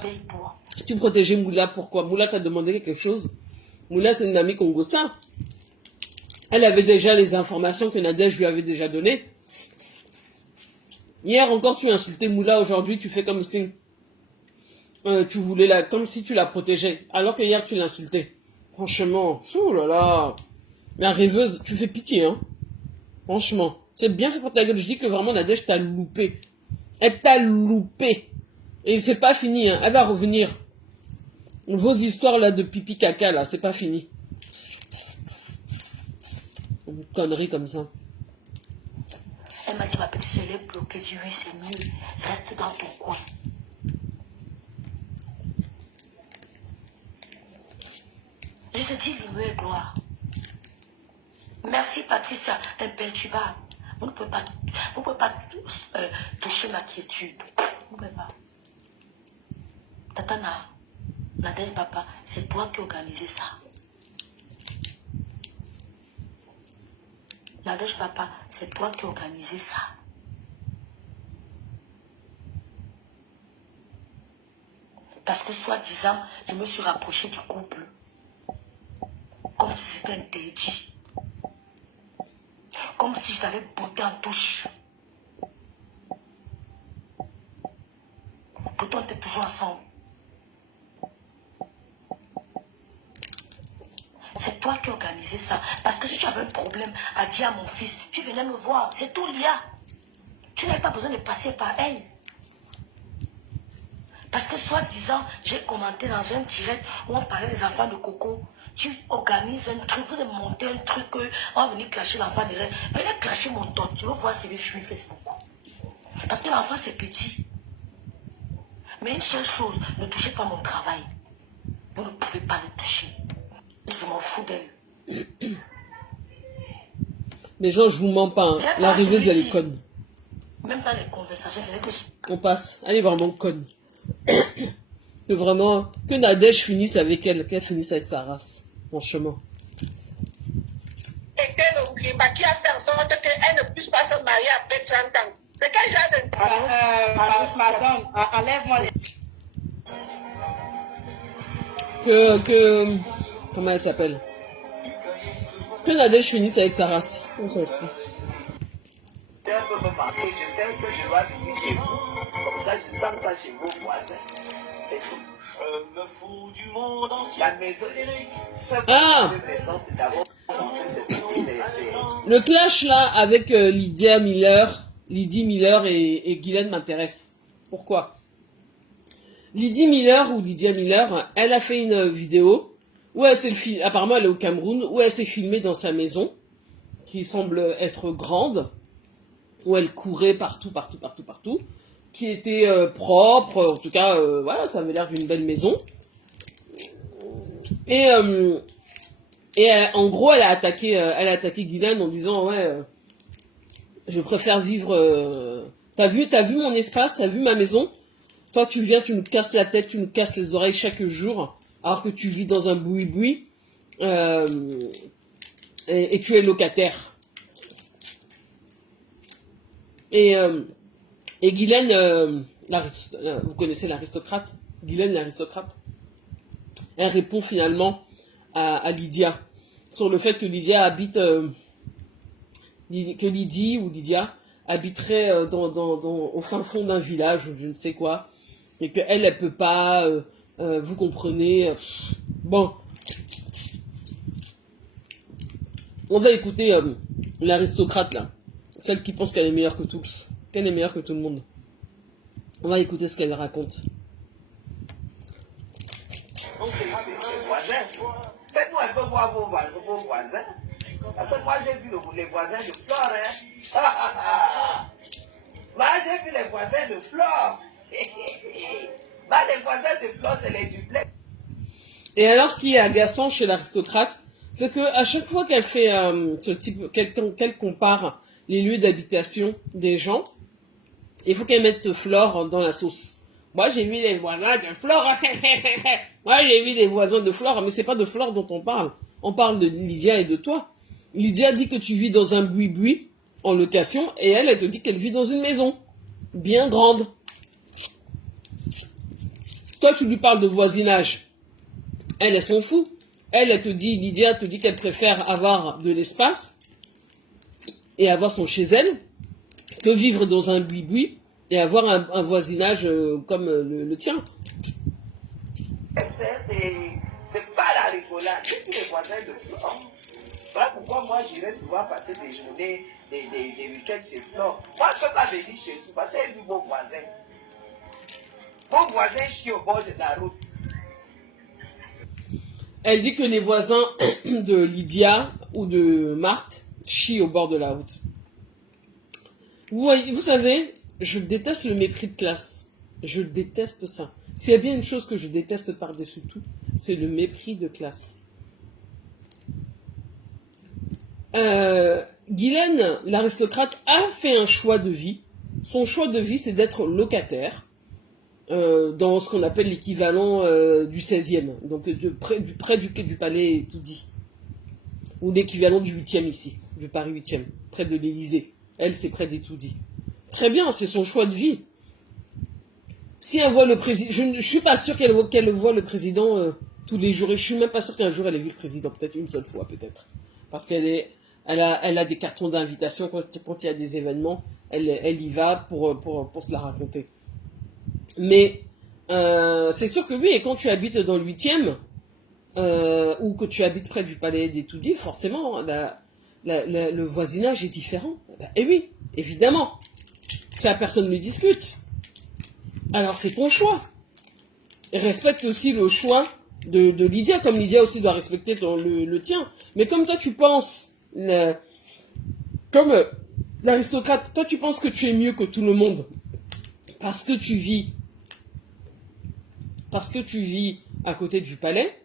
Tu protégeais Moula, pourquoi? Moula t'a demandé quelque chose. Moula, c'est une amie congossa. Elle avait déjà les informations que Nadège lui avait déjà données. Hier encore, tu insultais Moula. Aujourd'hui, tu fais comme si tu voulais comme si tu la protégeais. Alors que hier, tu l'insultais. Franchement, oh là là. La rêveuse, tu fais pitié, hein. Franchement, c'est bien fait pour ta gueule. Je dis que vraiment, Nadège t'a loupé. Elle t'a loupé. Et c'est pas fini, hein. Elle va revenir. Vos histoires là de pipi caca là, c'est pas fini. Une connerie comme ça. Elle m'a dit, ma petite soeur, elle est bloquée. Je dis, oui, c'est mieux. Reste dans ton coin. Je te dis, l'humeur, gloire. Merci, Patricia, imperturbable. Vous ne pouvez pas toucher ma quiétude. Vous ne pouvez pas. Tatana, Nadège papa, c'est toi qui organisais ça. Nadège papa, c'est toi qui organisais ça. Parce que soi-disant, je me suis rapproché du couple. Comme si c'était interdit. Comme si je t'avais botté en touche. Pourtant, on était toujours ensemble. C'est toi qui organisais ça. Parce que si tu avais un problème à dire à mon fils, tu venais me voir. C'est tout l'IA. Tu n'avais pas besoin de passer par elle. Parce que soi-disant, j'ai commenté dans un direct où on parlait des enfants de Coco. Tu organises un truc, vous avez monté un truc, on va venir clasher l'enfant de rêve. Venez clasher mon ton. Tu veux voir si je fumer Facebook. Parce que l'enfant c'est petit. Mais une seule chose, ne touchez pas mon travail. Vous ne pouvez pas le toucher. Je m'en fous d'elle. Les gens, je vous mens pas. Hein. La rêveuse, elle est conne. Même dans les conversations, je faisais que... On passe. Elle est vraiment conne. Que vraiment, que Nadège finisse avec elle, qu'elle finisse avec sa race. Franchement. Et qu'elle n'oublie pas qui a fait en sorte qu'elle ne puisse pas se marier après 30 ans. C'est quel genre de... Madame, enlève-moi les... Comment elle s'appelle? Que Nadège finisse avec sa race. On s'en fout. Un peu me marquer, je sais que je dois venir chez vous. Comme ça, je sens ça chez vos voisins. C'est tout. Je me fous du monde entier. La maison. Ah! C'est d'abord. Le clash là avec Lydie Miller et Guylaine m'intéresse. Pourquoi? Lydia Miller, elle a fait une vidéo où elle s'est apparemment elle est au Cameroun, où elle s'est filmée dans sa maison, qui semble être grande, où elle courait partout, qui était propre, en tout cas, voilà, ça avait l'air d'une belle maison. Et en gros, elle a attaqué Guylaine en disant, ouais, je préfère vivre... t'as vu mon espace, t'as vu ma maison? Toi, tu viens, tu nous casses la tête, tu nous casses les oreilles chaque jour, alors que tu vis dans un boui-boui, et tu es locataire. Et Guylaine, vous connaissez l'aristocrate, Guylaine l'aristocrate, elle répond finalement à Lydia sur le fait que Lydia habite, que Lydie ou Lydia habiterait au fin fond d'un village ou je ne sais quoi, et qu'elle, elle peut pas, vous comprenez. Bon, on va écouter l'aristocrate là, celle qui pense qu'elle est meilleure que tous, qu'elle est meilleure que tout le monde. On va écouter ce qu'elle raconte. C'est voisins. Faites-nous un peu voir vos voisins. Parce que moi, j'ai vu les voisins de Flore. Hein? Moi, j'ai vu les voisins de Flore. Bah, les voisins de Flore, c'est les duplex. Et alors, ce qui est agaçant chez l'aristocrate, c'est que à chaque fois qu'elle fait ce type, qu'elle compare les lieux d'habitation des gens, il faut qu'elle mette Flore dans la sauce. Moi, j'ai vu les voisins de Flore. Moi, j'ai vu les voisins de Flore. Mais c'est pas de Flore dont on parle. On parle de Lydia et de toi. Lydia dit que tu vis dans un boui-boui en location et elle te dit qu'elle vit dans une maison bien grande. Toi, tu lui parles de voisinage. Elle s'en fout. Elle te dit, Lydia te dit qu'elle préfère avoir de l'espace et avoir son chez elle que vivre dans un boui-boui et avoir un voisinage comme le tien. C'est pas la rigolade. C'est tous les voisins de Flore. Voilà pourquoi moi j'irais souvent passer des journées, des week-ends chez Flore. Moi je ne peux pas venir chez vous parce que c'est vos voisins. Vos voisins chient au bord de la route. Elle dit que les voisins de Lydia ou de Marthe chient au bord de la route. Vous savez, je déteste le mépris de classe. Je déteste ça. S'il y a bien une chose que je déteste par-dessus tout, c'est le mépris de classe. Guylaine, l'aristocrate, a fait un choix de vie. Son choix de vie, c'est d'être locataire dans ce qu'on appelle l'équivalent du 16e, donc près du quai du Palais et tout dit. Ou l'équivalent du 8e ici, du Paris 8e, près de l'Élysée. Elle, c'est près des Tout-Dits. Très bien, c'est son choix de vie. Si elle voit le président, je ne suis pas sûre qu'elle voit le président tous les jours. Et je suis même pas sûre qu'un jour elle ait vu le président, peut-être une seule fois, peut-être. Parce elle a des cartons d'invitation quand il y a des événements, elle y va pour se la raconter. Mais c'est sûr que oui, et quand tu habites dans le 8e, ou que tu habites près du Palais des Tout-Dits, forcément, le voisinage est différent. Et oui, évidemment. Ça, personne ne discute. Alors, c'est ton choix. Et respecte aussi le choix de Lydia, comme Lydia aussi doit respecter le tien. Mais comme toi, tu penses, comme l'aristocrate, toi, tu penses que tu es mieux que tout le monde parce que tu vis à côté du palais,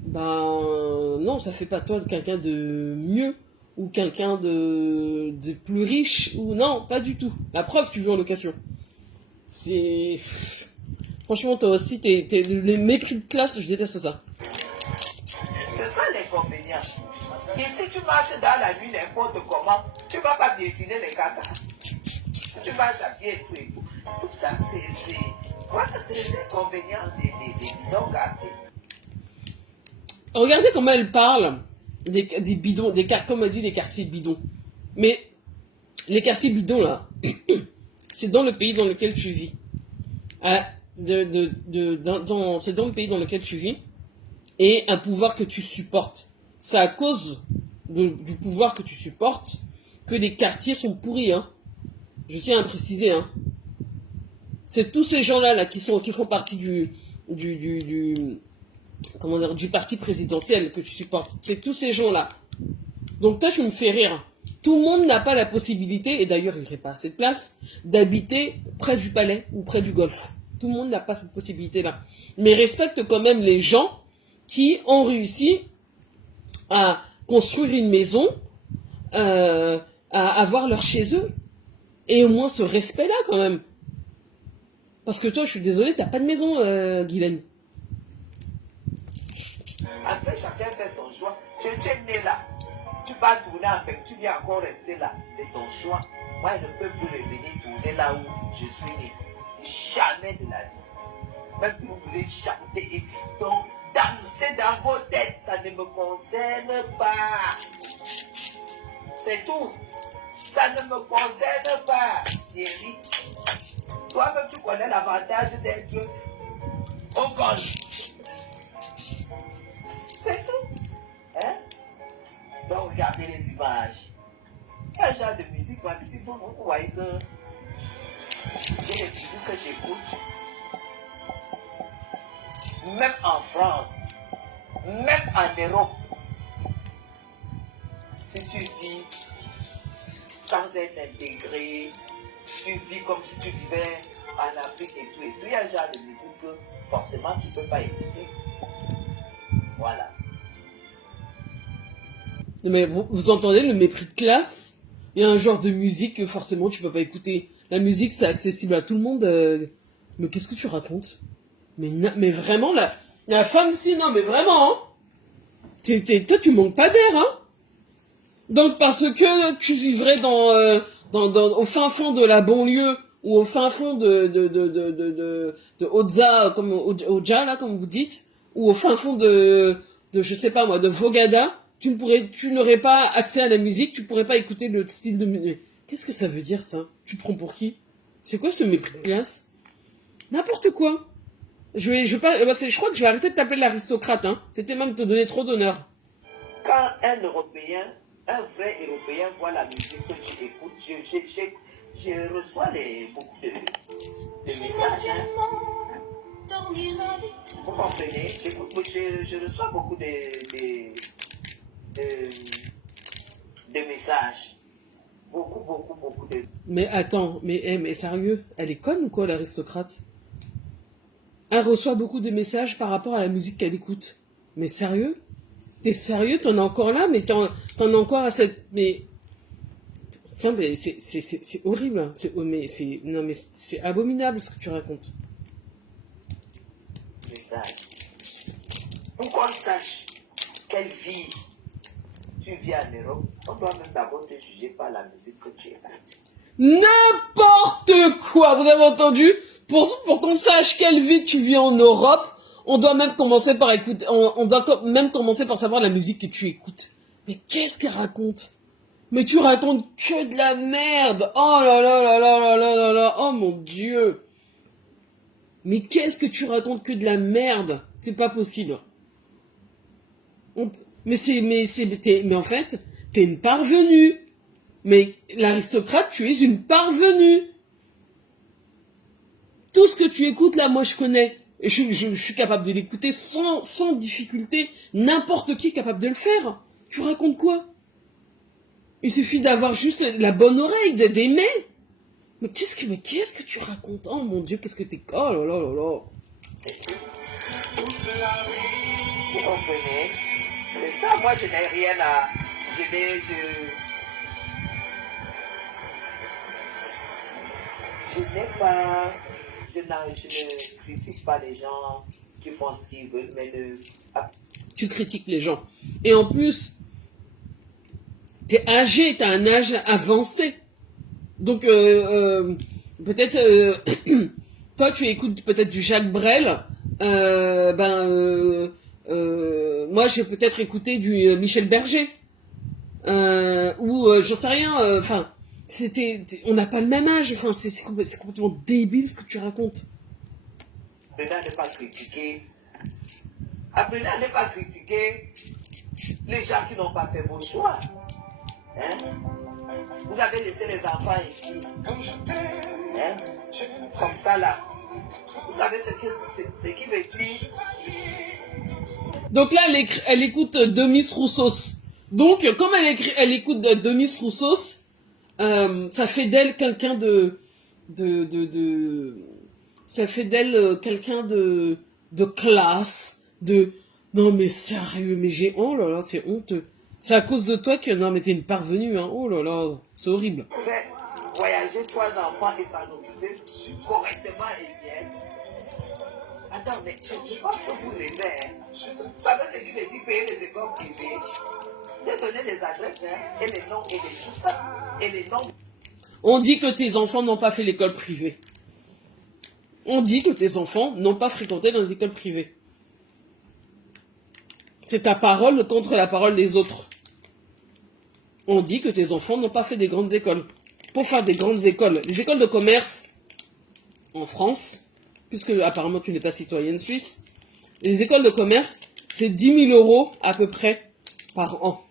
ben non, ça fait pas toi quelqu'un de mieux ou quelqu'un de plus riche ou non, pas du tout. La preuve, tu vis en location. C'est franchement, toi aussi, les mépris de classe, je déteste ça. C'est ça l'inconvénient. Ici, tu marches dans la nuit n'importe comment, tu vas pas piétiner les caca. Si tu marches à pied et tout, tout ça, c'est les inconvénients des bidons quartiers. Regardez comment elle parle des bidons, comme elle dit, des quartiers bidons. Mais les quartiers bidons, là, c'est dans le pays dans lequel tu vis. C'est dans le pays dans lequel tu vis. Et un pouvoir que tu supportes. C'est à cause du pouvoir que tu supportes que les quartiers sont pourris. Hein. Je tiens à préciser. Hein. C'est tous ces gens-là qui font partie du parti présidentiel que tu supportes. C'est tous ces gens-là. Donc toi, tu me fais rire. Tout le monde n'a pas la possibilité, et d'ailleurs il n'y aurait pas assez de place, d'habiter près du palais ou près du golfe. Tout le monde n'a pas cette possibilité-là. Mais respecte quand même les gens qui ont réussi à construire une maison, à avoir leur chez eux. Et au moins ce respect-là quand même. Parce que toi, je suis désolée, t'as pas de maison, Guylaine. Après, chacun fait son choix. Tu es né là. Tu vas tourner avec, tu viens encore rester là. C'est ton choix. Moi, je ne peux plus revenir tourner là où je suis né. Jamais de la vie. Même si vous voulez chanter et donc danser dans vos têtes, ça ne me concerne pas. C'est tout. Ça ne me concerne pas, Thierry. Toi-même, tu connais l'avantage d'être au golf. C'est tout. Hein? Donc, regardez les images. Quel genre de musique, ma musique, vous voyez que j'ai des musiques que j'écoute. Même en France, même en Europe, si tu vis sans être intégré, tu vis comme si tu vivais en Afrique et tout, il y a un genre de musique que forcément tu ne peux pas écouter. Voilà. Mais vous entendez le mépris de classe? Il y a un genre de musique que forcément tu peux pas écouter. La musique, c'est accessible à tout le monde. Mais qu'est-ce que tu racontes? Mais vraiment, la femme, si, non, mais vraiment, hein. Toi, tu manques pas d'air, hein. Donc, parce que tu vivrais au fin fond de la banlieue, ou au fin fond de Odza, comme Odja, là, comme vous dites, ou au fin fond de je sais pas moi, de Vogada, tu n'aurais pas accès à la musique, tu pourrais pas écouter le style de musique. Qu'est-ce que ça veut dire, ça? Tu te prends pour qui? C'est quoi ce mépris de classe? N'importe quoi. Je crois que je vais arrêter de t'appeler l'aristocrate, hein. C'était même te donner trop d'honneur. Quand un Européen, un vrai Européen voit la musique que tu écoutes, je reçois beaucoup de messages. Hein. Vous comprenez? Je reçois beaucoup de messages. Beaucoup de... Mais attends, mais sérieux, elle est conne ou quoi, l'aristocrate? Elle reçoit beaucoup de messages par rapport à la musique qu'elle écoute. Mais sérieux? T'es sérieux? T'en as encore là? Mais t'en as encore à cette... Mais... Enfin, mais c'est horrible. Non, mais c'est abominable ce que tu racontes. Message. Pour qu'on sache quelle vie tu vis en Europe, on doit même d'abord te juger par la musique que tu écoutes. N'importe quoi! Vous avez entendu? Pour qu'on sache quelle vie tu vis en Europe, on doit même commencer par écouter, on doit même commencer par savoir la musique que tu écoutes. Mais qu'est-ce qu'elle raconte? Mais tu racontes que de la merde! Oh là là là là là là là là! Oh mon Dieu! Mais qu'est-ce que tu racontes que de la merde? C'est pas possible. Mais en fait, t'es une parvenue. Mais l'aristocrate, tu es une parvenue. Tout ce que tu écoutes là, moi je connais. Et je suis capable de l'écouter sans difficulté. N'importe qui est capable de le faire. Tu racontes quoi? Il suffit d'avoir juste la bonne oreille, d'aimer. Mais qu'est-ce que tu racontes? Oh mon Dieu, qu'est-ce que t'es... Oh là là là là. Vous comprenez? C'est ça, moi je n'ai rien à... Je n'ai pas... Je ne critique pas les gens qui font ce qu'ils veulent, mais Tu critiques les gens. Et en plus, t'es âgé, t'as un âge avancé. Donc, peut-être... toi, tu écoutes peut-être du Jacques Brel. Moi, j'ai peut-être écouté du Michel Berger. Ou j'en sais rien. Enfin... on n'a pas le même âge, enfin, c'est complètement débile ce que tu racontes. Apprenez à ne pas critiquer. Apprenez à ne pas critiquer les gens qui n'ont pas fait vos choix. Hein? Vous avez laissé les enfants ici. Hein? Comme ça là. Vous savez ce qui veut dire. Donc là, elle écoute Demis Roussos. Donc, comme elle écoute Demis Roussos, ça fait d'elle quelqu'un ça fait d'elle quelqu'un de classe, non mais sérieux, mais oh là là, c'est honteux. C'est à cause de toi que, non mais t'es une parvenue, hein, oh là là, c'est horrible. voyager 3 enfants et s'en occuper correctement et bien. Attends, mais je ne pense que vous rêvez. Ça veut ce qui veut dire payer les écoles privées. J'ai donné les adresses et les noms et les tout ça. Et les noms. On dit que tes enfants n'ont pas fait l'école privée. On dit que tes enfants n'ont pas fréquenté dans les écoles privées. C'est ta parole contre la parole des autres. On dit que tes enfants n'ont pas fait des grandes écoles. Pour faire des grandes écoles, les écoles de commerce en France, puisque apparemment tu n'es pas citoyenne suisse, les écoles de commerce, c'est 10 000 € à peu près par an.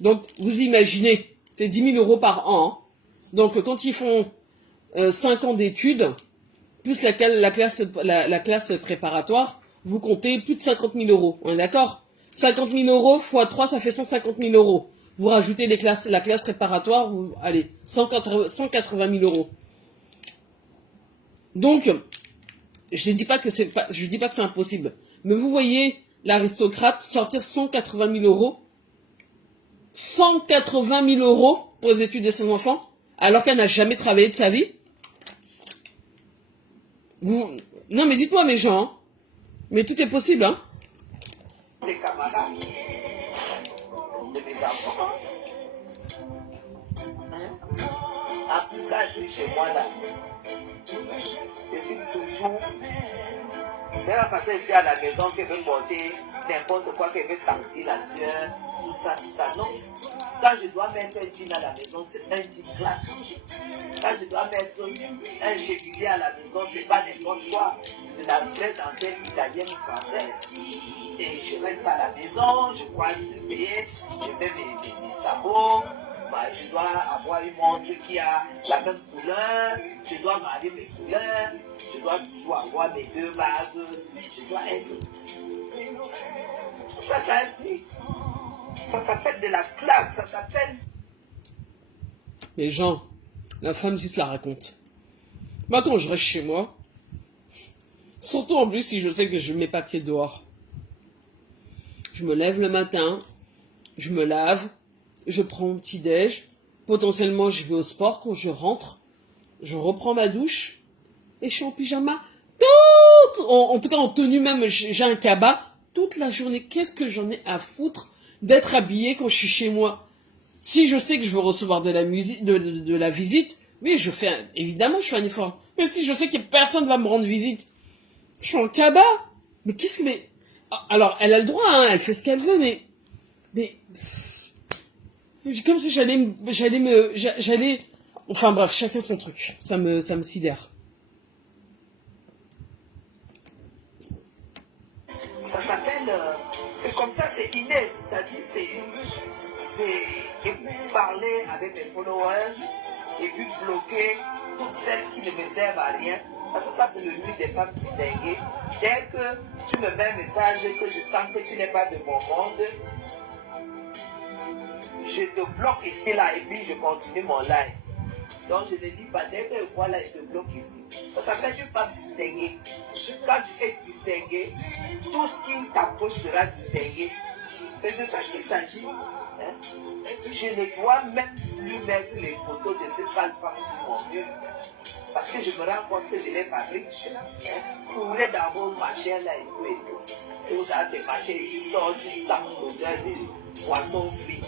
Donc, vous imaginez, c'est 10 000 € par an. Hein. Donc, quand ils font 5 ans d'études, plus la classe préparatoire, vous comptez plus de 50 000 €. On est d'accord? 50 000 € x 3, ça fait 150 000 €. Vous rajoutez la classe préparatoire, allez, 180 000 €. Donc, je dis pas que c'est impossible. Mais vous voyez l'aristocrate sortir 180 000 €. 180 000 € pour les études de ses enfants, alors qu'elle n'a jamais travaillé de sa vie. Non, mais dites-moi, mes gens, hein. Mais tout est possible, hein. Les camarades de mes enfants. En plus, quand je suis chez moi, là, je suis toujours... C'est pas parce que je suis à la maison que je veux porter n'importe quoi, que je veux sentir la sueur, tout ça, non. Quand je dois mettre un jean à la maison, c'est un jean classique. Quand je dois mettre un chemisier à la maison, c'est pas n'importe quoi. C'est de la vraie dentelle italienne ou française. Et je reste à la maison, je croise le pied, je mets mes sabots. Bah, je dois avoir une montre qui a la même couleur, je dois marier mes couleurs, je dois toujours avoir mes 2 bagues, je dois être... Ça a un prix. Ça s'appelle de la classe, ça s'appelle... Mais Jean, la femme si se la raconte. Moi, quand je reste chez moi, surtout en plus si je sais que je mets pas pied dehors, je me lève le matin, je me lave, je prends mon petit déj, potentiellement je vais au sport, quand je rentre, je reprends ma douche, et je suis en pyjama, en tout cas en tenue même, j'ai un cabas, toute la journée. Qu'est-ce que j'en ai à foutre d'être habillée quand je suis chez moi? Si je sais que je veux recevoir de la musique, de la visite, oui, évidemment je fais un effort. Mais si je sais que personne va me rendre visite, je suis en cabas. Mais alors, elle a le droit, hein, elle fait ce qu'elle veut, mais comme si j'allais, enfin bref, chacun son truc. Ça me sidère. Ça s'appelle, c'est comme ça, c'est inné, c'est-à-dire c'est parler avec mes followers et puis bloquer toutes celles qui ne me servent à rien. Parce que ça, c'est le but des femmes distinguées. Dès que tu me mets un message que je sens que tu n'es pas de mon monde, je te bloque ici, là, et puis je continue mon live. Donc je ne dis pas, dès que je vois là, je te bloque ici. Ça s'appelle une femme distinguée. Quand tu es distingué, tout ce qui t'approche sera distingué. C'est de ça qu'il s'agit. Hein? Je ne dois même plus mettre les photos de ces sales femmes sur mon mur. Parce que je me rends compte que je les fabrique. Couler dans vos machins là et tout et tout. Et vous avez des machins et tu sors, tu sens l'odeur de poisson frit.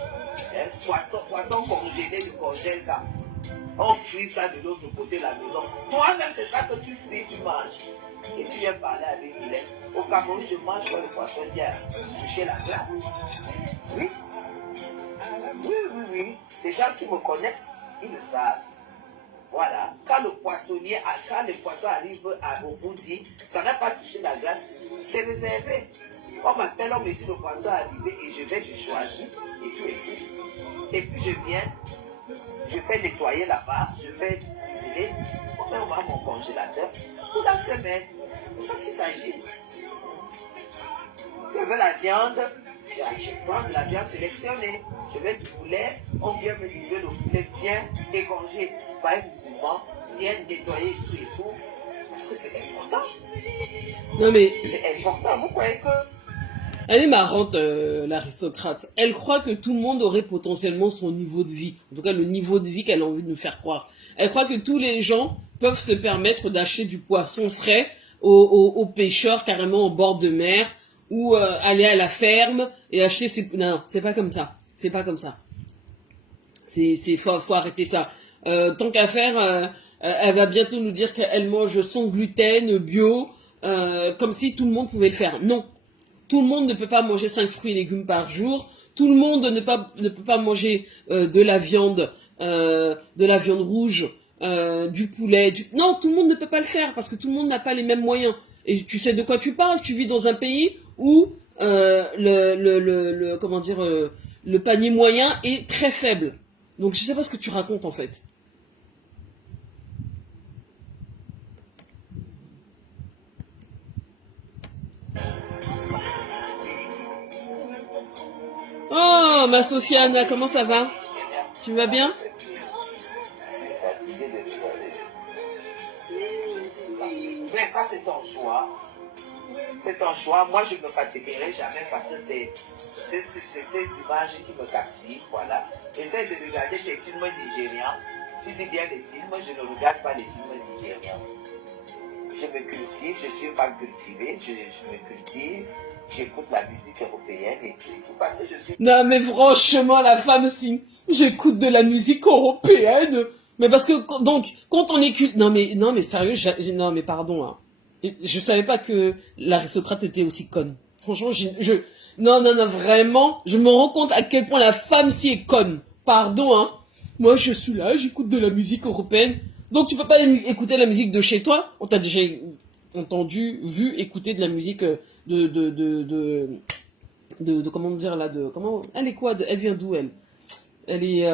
Poisson congélé de congèle là. On frit ça de l'autre côté de la maison. Toi-même, c'est ça que tu fris, tu manges. Et tu viens parler avec Hélène. Au Cameroun, je mange comme le poisson qui a touché la glace. Oui. Oui. Les gens qui me connaissent, ils le savent. Voilà. Quand le poisson arrive au bout dit, ça n'a pas touché la glace, c'est réservé. On m'appelle, on me dit le poisson est arrivé et je choisis. Et puis je viens. Je fais nettoyer là-bas, je fais ciseler, on met mon congélateur pour la semaine. C'est ça qu'il s'agit. Si je veux la viande, je prends de la viande sélectionnée. Je veux du poulet, on vient me livrer le poulet bien égorgé, pas un musulman, bien nettoyé et tout. Parce que c'est important. Non mais... C'est important. Vous croyez que Elle est marrante, l'aristocrate. Elle croit que tout le monde aurait potentiellement son niveau de vie. En tout cas, le niveau de vie qu'elle a envie de nous faire croire. Elle croit que tous les gens peuvent se permettre d'acheter du poisson frais aux pêcheurs carrément au bord de mer ou aller à la ferme et acheter ses... Non, c'est pas comme ça. C'est pas comme ça. Faut arrêter ça. Tant qu'à faire, elle va bientôt nous dire qu'elle mange sans gluten, bio, comme si tout le monde pouvait le faire. Non. Tout le monde ne peut pas manger 5 fruits et légumes par jour. Tout le monde ne peut pas manger de la viande rouge, du poulet. Non, tout le monde ne peut pas le faire parce que tout le monde n'a pas les mêmes moyens. Et tu sais de quoi tu parles. Tu vis dans un pays où le panier moyen est très faible. Donc je sais pas ce que tu racontes en fait. Oh, ma Sofiane, comment ça va? Tu vas bien? Mais ça, c'est ton choix. C'est ton choix. Moi, je ne me fatiguerai jamais parce que c'est ces images qui me captivent. Voilà. Essaye de regarder des films nigérians. Tu dis bien des films, je ne regarde pas les films nigérians. Je me cultive, je suis une femme cultivée, je me cultive, j'écoute la musique européenne et tout, parce que je suis... Non mais franchement, la femme, si j'écoute de la musique européenne, mais parce que, donc, quand on écoute... Non mais sérieux, non mais pardon, hein. Je savais pas que l'aristocrate était aussi conne. Franchement, non, vraiment, je me rends compte à quel point la femme si est conne. Pardon, hein. Moi, je suis là, j'écoute de la musique européenne. Donc, tu peux pas écouter la musique de chez toi. On t'a déjà entendu, vu, écouter de la musique de comment dire là, elle est quoi, elle vient d'où elle? Elle est,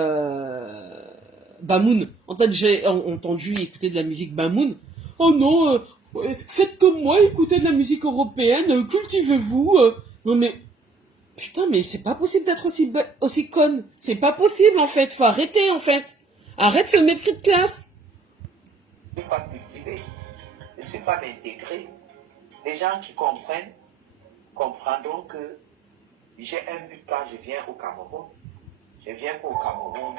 Bamoun. On t'a déjà entendu écouter de la musique Bamoun? Oh non, faites comme moi, écoutez de la musique européenne, cultivez-vous. Non mais, putain, mais c'est pas possible d'être aussi conne. C'est pas possible en fait, faut arrêter en fait. Arrête ce mépris de classe. Je ne suis pas cultivée, je ne suis pas intégrée. Les gens qui comprendront que j'ai un but quand je viens au Cameroun. Je viens pas au Cameroun.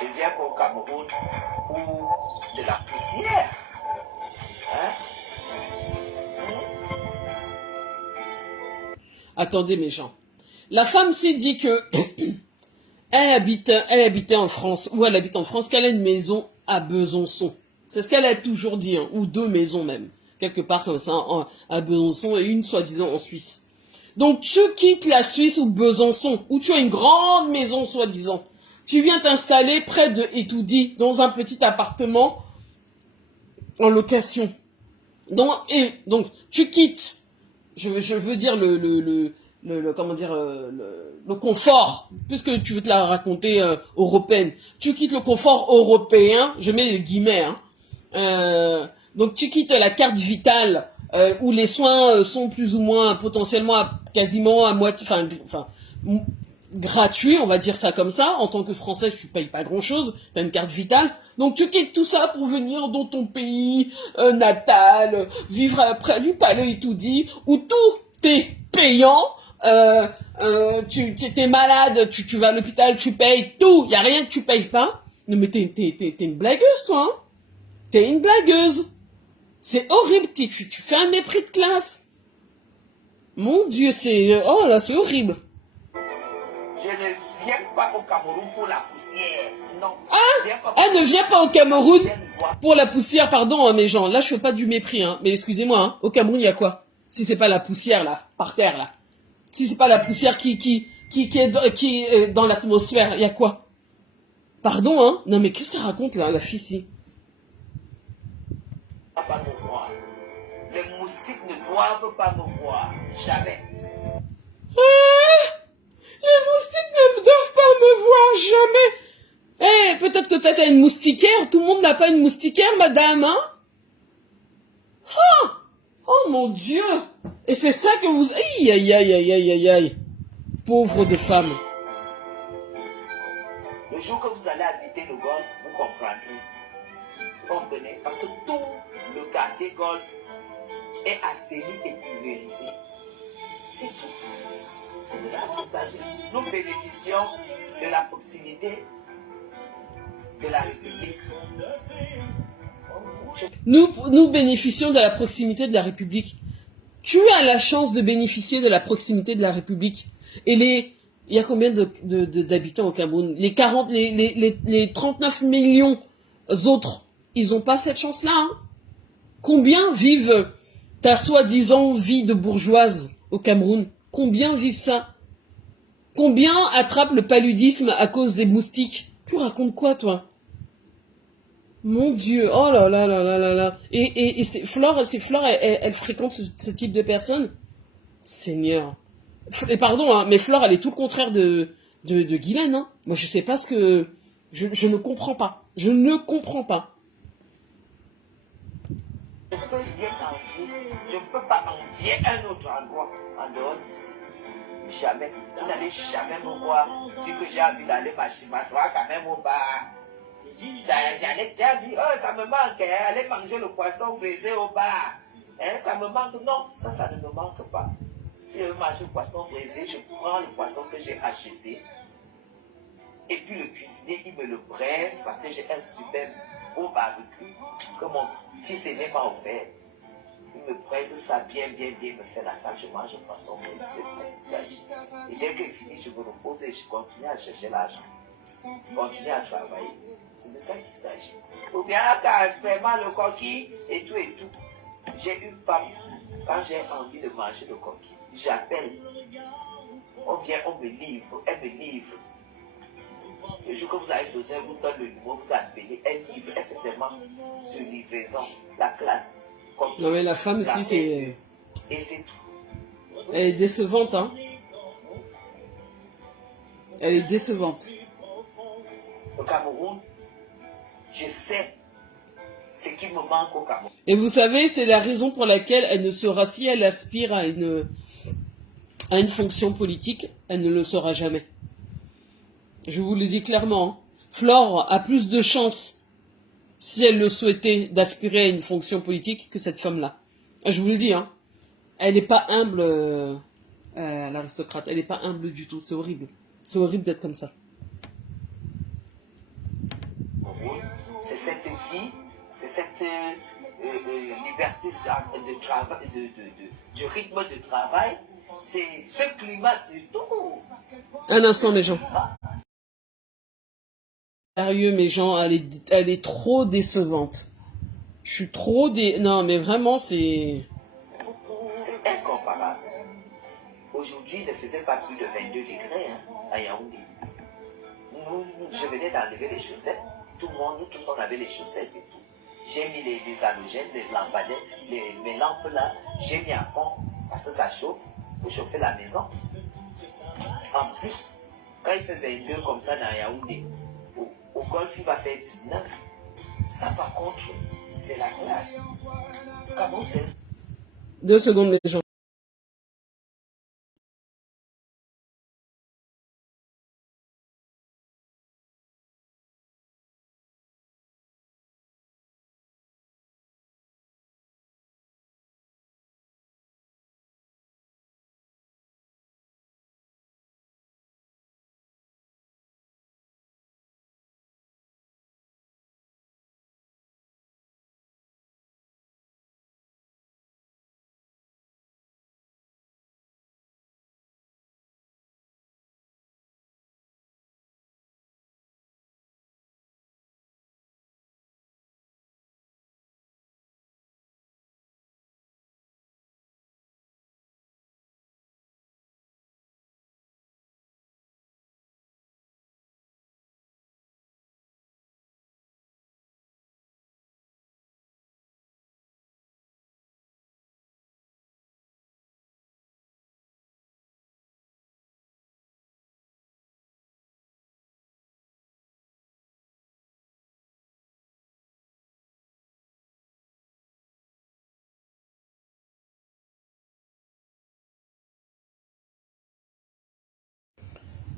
Je viens pas au Cameroun pour de la poussière. Hein? Attendez mes gens. La femme s'est dit que elle habitait en France, ou elle habite en France, qu'elle a une maison à Besançon. C'est ce qu'elle a toujours dit, hein, ou 2 maisons même. Quelque part comme ça, à Besançon et une soi-disant en Suisse. Donc tu quittes la Suisse ou Besançon, où tu as une grande maison soi-disant. Tu viens t'installer près de Etoudi, dans un petit appartement en location. Donc tu quittes, je veux dire le confort, puisque tu veux te la raconter européenne. Tu quittes le confort européen, je mets les guillemets, hein. Donc tu quittes la carte vitale où les soins sont plus ou moins potentiellement quasiment à moitié, enfin gratuit, on va dire ça comme ça. En tant que Français, tu payes pas grand-chose, tu as une carte vitale. Donc tu quittes tout ça pour venir dans ton pays natal, vivre près du palais et tout dit, où tout est payant. Tu es malade, tu vas à l'hôpital, tu payes tout, y a rien que tu payes pas. Non mais t'es une blagueuse toi, hein. T'es une blagueuse. C'est horrible, tu fais un mépris de classe. Mon Dieu, c'est horrible. Je ne viens pas au Cameroun pour la poussière. Non. Elle ne vient pas au Cameroun pour la poussière, pardon, hein, mes gens. Là, je fais pas du mépris, hein. Mais excusez-moi, hein. Au Cameroun, il y a quoi? Si c'est pas la poussière, là, par terre, là. Si c'est pas la poussière qui est dans l'atmosphère, il y a quoi? Pardon, hein. Non, mais qu'est-ce qu'elle raconte, là, la fille, ici? Pas me voir. Les moustiques ne doivent pas me voir. Jamais. Les moustiques ne doivent pas me voir jamais. Peut-être que t'as une moustiquaire. Tout le monde n'a pas une moustiquaire, madame, hein? Oh mon Dieu. Et c'est ça que vous... Aïe. Pauvre des femmes. Le jour que vous allez habiter le golfe, vous comprendrez. Vous comprenez? Parce que tout le quartier golfe est assaini et pulvérisé. C'est tout. C'est de ça qu'il s'agit. Nous bénéficions de la proximité de la République. Nous bénéficions de la proximité de la République. Tu as la chance de bénéficier de la proximité de la République. Et il y a combien d'habitants au Cameroun? Les 39 millions autres, ils n'ont pas cette chance-là. Hein. Combien vivent ta soi-disant vie de bourgeoise au Cameroun? Combien vivent ça? Combien attrapent le paludisme à cause des moustiques? Tu racontes quoi, toi? Mon Dieu, oh là là là là là là. Et Flore, elle fréquente ce type de personnes? Seigneur. Et pardon, hein, mais Flore, elle est tout le contraire de Guylaine. Hein. Moi, je sais pas ce que... Je ne comprends pas. Je ne comprends pas. Je ne peux pas envier un autre endroit en dehors d'ici. Jamais. Vous n'allez jamais me voir dire que j'ai envie d'aller m'asseoir quand même au bar. J'allais déjà dire, oh, ça me manque, hein, aller manger le poisson braisé au bar. Hein, ça me manque. Non, ça ne me manque pas. Si je veux manger le poisson braisé, je prends le poisson que j'ai acheté. Et puis le cuisinier, il me le braise parce que j'ai un super beau barbecue que mon fils aîné m'a offert. Il me braise ça bien, me fait la table, je mange le poisson braisé, c'est ça. Et dès que fini, je me repose et je continue à chercher l'argent. Je continue à travailler. C'est de ça qu'il s'agit. Ou bien quand vraiment le coquille et tout. J'ai une femme, quand j'ai envie de manger le coquille, j'appelle. On vient, on me livre, elle me livre. Le jour que vous avez besoin, vous donne le numéro, vous appelez, elle livre, elle fait seulement sur livraison, la classe. Non mais la femme ici, c'est... Et c'est tout. Elle est décevante, hein. Elle est décevante. Au Cameroun, je sais ce qui me manque au Cameroun. Et vous savez, c'est la raison pour laquelle elle ne sera, si elle aspire à une fonction politique, elle ne le sera jamais. Je vous le dis clairement. Hein. Flore a plus de chances, si elle le souhaitait, d'aspirer à une fonction politique que cette femme-là. Je vous le dis, hein. Elle n'est pas humble, l'aristocrate. Elle n'est pas humble du tout. C'est horrible. C'est horrible d'être comme ça. C'est cette vie, c'est cette liberté de travail, du rythme de travail, c'est ce climat surtout. Un instant, les gens. Sérieux, mes gens, elle est trop décevante. Je suis trop Non, mais vraiment, c'est... C'est incomparable. Aujourd'hui, il ne faisait pas plus de 22 degrés hein, à Yaoundé. Je venais d'enlever les chaussettes. Tout le monde, nous tous, on avait les chaussettes et tout. J'ai mis les halogènes, les lampadaires, mes lampes là, j'ai mis à fond parce que ça chauffe pour chauffer la maison. En plus, quand il fait 22 comme ça dans Yaoundé, au golf, il va faire 19. Ça, par contre, c'est la classe. Comment c'est... 2 secondes, les gens.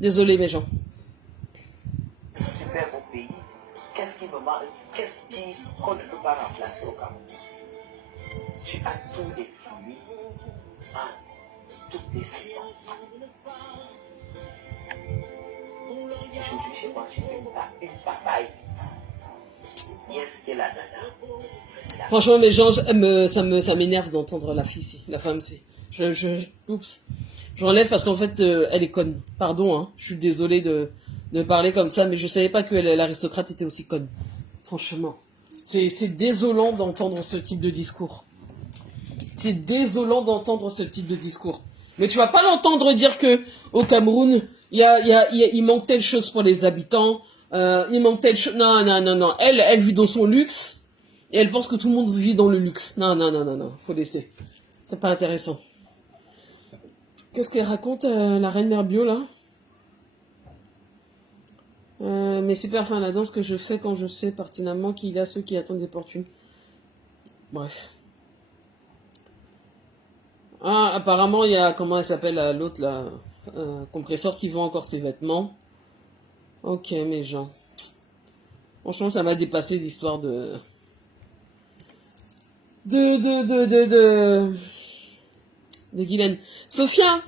Désolé, mes gens. Super beau pays. Qu'est-ce qui me manque? Qu'on ne peut pas remplacer au Cameroun? Tu as tous les fruits. Hein? toutes les saisons. Aujourd'hui, chez moi, j'ai une papaye. Yes, et la nana. Franchement, mes gens, ça m'énerve d'entendre la fille, si, la femme, si. Oups. J'enlève parce qu'en fait, elle est conne. Pardon, hein. Je suis désolée de parler comme ça, mais je savais pas que l'aristocrate était aussi conne. Franchement. C'est désolant d'entendre ce type de discours. C'est désolant d'entendre ce type de discours. Mais tu vas pas l'entendre dire que au Cameroun, il manque telle chose pour les habitants, il manque telle chose. Non. Elle vit dans son luxe et elle pense que tout le monde vit dans le luxe. Non. Faut laisser. C'est pas intéressant. Qu'est-ce qu'elle raconte, la reine mère bio, là? Mais super fin la danse que je fais quand je sais pertinemment qu'il y a ceux qui attendent des fortunes. Bref. Ah, apparemment, il y a, comment elle s'appelle, l'autre, là, compresseur qui vend encore ses vêtements. Ok, mes gens. Franchement, ça m'a dépassé l'histoire de Guylaine. Sophia,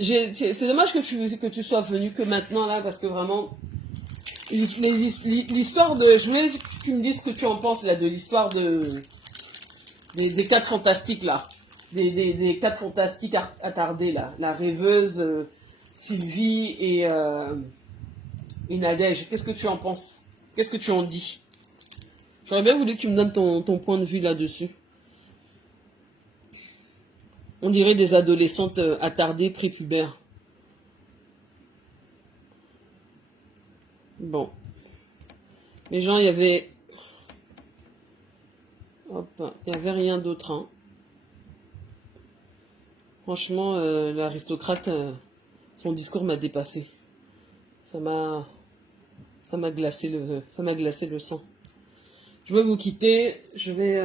c'est dommage que tu sois venue que maintenant, là, parce que vraiment, l'histoire de, je voulais que tu me dises ce que tu en penses, là, de l'histoire des 4 fantastiques, là. Des 4 fantastiques attardés, là. La rêveuse, Sylvie et Nadège. Qu'est-ce que tu en penses? Qu'est-ce que tu en dis? J'aurais bien voulu que tu me donnes ton point de vue là-dessus. On dirait des adolescentes attardées, prépubères. Bon. Les gens, il y avait... Hop, il n'y avait rien d'autre, hein. Franchement, l'aristocrate, son discours m'a dépassé. Ça m'a glacé le sang. Je vais vous quitter. Je vais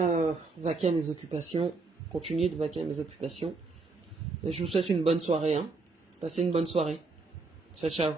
vaquer à mes occupations. Continuer de vaquer à mes occupations. Et je vous souhaite une bonne soirée, hein. Passez une bonne soirée. Ciao, ciao.